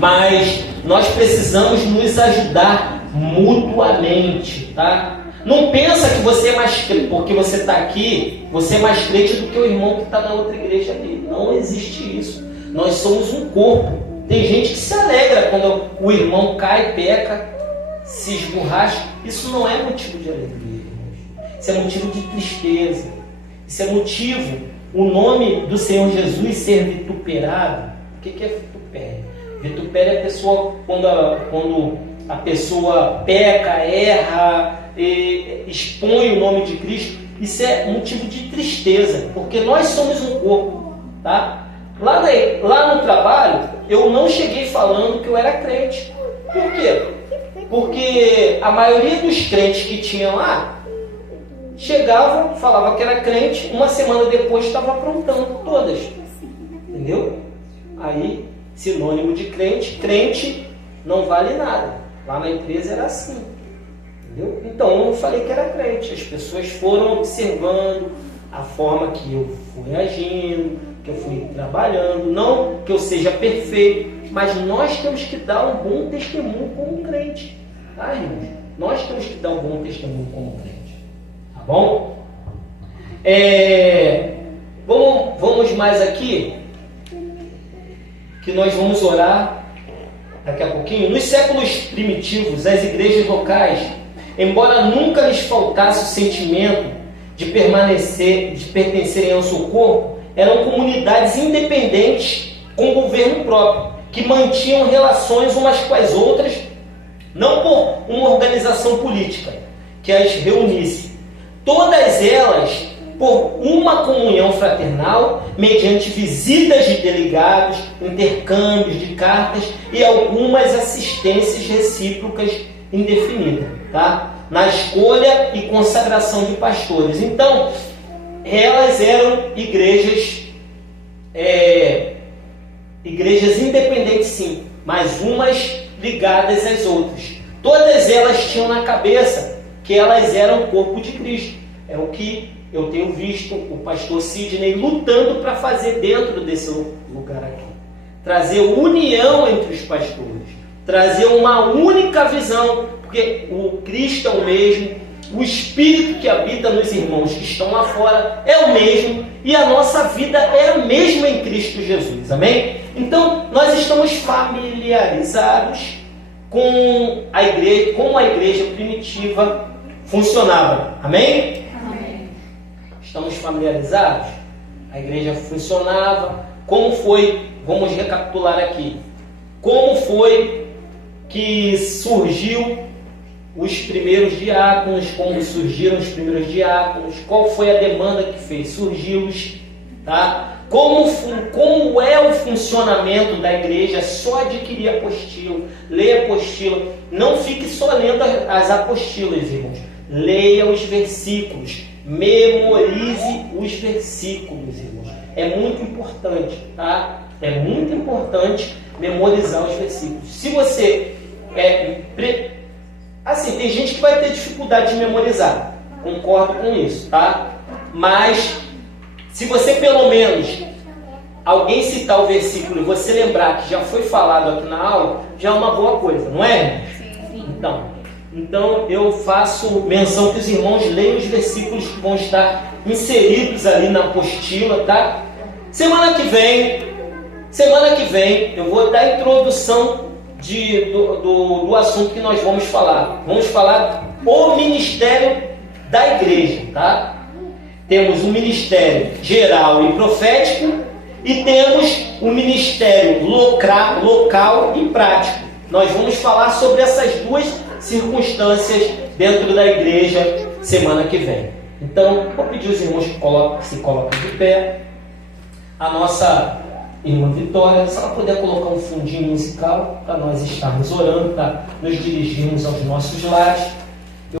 Mas nós precisamos nos ajudar mutuamente, tá? Não pensa que você é mais crente, porque você está aqui, você é mais crente do que o irmão que está na outra igreja ali. Não existe isso. Nós somos um corpo. Tem gente que se alegra quando o irmão cai, peca, se esborracha. Isso não é motivo de alegria, irmãos. Isso é motivo de tristeza. Isso é motivo. O nome do Senhor Jesus ser vituperado. O que é vitupério? Vitupério é a pessoa quando a pessoa peca, erra, expõe o nome de Cristo. Isso é motivo de tristeza, porque nós somos um corpo, tá? Lá no trabalho, eu não cheguei falando que eu era crente. Por quê? Porque a maioria dos crentes que tinham lá chegava, falava que era crente, uma semana depois estava aprontando todas. Entendeu? Aí, sinônimo de crente, crente não vale nada. Lá na empresa era assim. Entendeu? Então eu não falei que era crente. As pessoas foram observando a forma que eu fui agindo, que eu fui trabalhando. Não que eu seja perfeito, mas nós temos que dar um bom testemunho como crente. Tá, irmãos? Nós temos que dar um bom testemunho como crente. Tá bom? Vamos mais aqui, que nós vamos orar daqui a pouquinho. Nos séculos primitivos, as igrejas locais, embora nunca lhes faltasse o sentimento de pertencerem ao seu corpo, eram comunidades independentes com governo próprio, que mantinham relações umas com as outras, não por uma organização política que as reunisse. Todas elas por uma comunhão fraternal, mediante visitas de delegados, intercâmbios de cartas e algumas assistências recíprocas indefinidas, tá? Na escolha e consagração de pastores. Então, elas eram igrejas independentes, sim, mas umas ligadas às outras. Todas elas tinham na cabeça que elas eram o corpo de Cristo. É o que eu tenho visto o pastor Sidney lutando para fazer dentro desse lugar aqui. Trazer união entre os pastores, trazer uma única visão, porque o Cristo é o mesmo, o Espírito que habita nos irmãos que estão lá fora é o mesmo, e a nossa vida é a mesma em Cristo Jesus, amém? Então, nós estamos familiarizados com a igreja, como a igreja primitiva funcionava, amém? Estamos familiarizados? A igreja funcionava. Como foi? Vamos recapitular aqui. Como foi que surgiu os primeiros diáconos? Como surgiram os primeiros diáconos? Qual foi a demanda que fez surgi-los? Tá? Como é o funcionamento da igreja? Só adquirir apostila, ler apostila. Não fique só lendo as apostilas, irmãos. Leia os versículos. Memorize os versículos, irmãos. É muito importante, tá? É muito importante memorizar os versículos. Se você assim, tem gente que vai ter dificuldade de memorizar. Concordo com isso, tá? Mas se você pelo menos alguém citar o versículo e você lembrar que já foi falado aqui na aula, já é uma boa coisa, não é? Sim. Então eu faço menção que os irmãos leiam os versículos que vão estar inseridos ali na apostila, tá? Semana que vem eu vou dar a introdução do assunto que nós vamos falar. Vamos falar o ministério da igreja, tá? Temos o ministério geral e profético e temos o ministério local e prático. Nós vamos falar sobre essas duas circunstâncias dentro da igreja semana que vem. Então, vou pedir os irmãos que se coloquem de pé. A nossa irmã Vitória, se ela puder colocar um fundinho musical para nós estarmos orando, para nos dirigirmos aos nossos lares.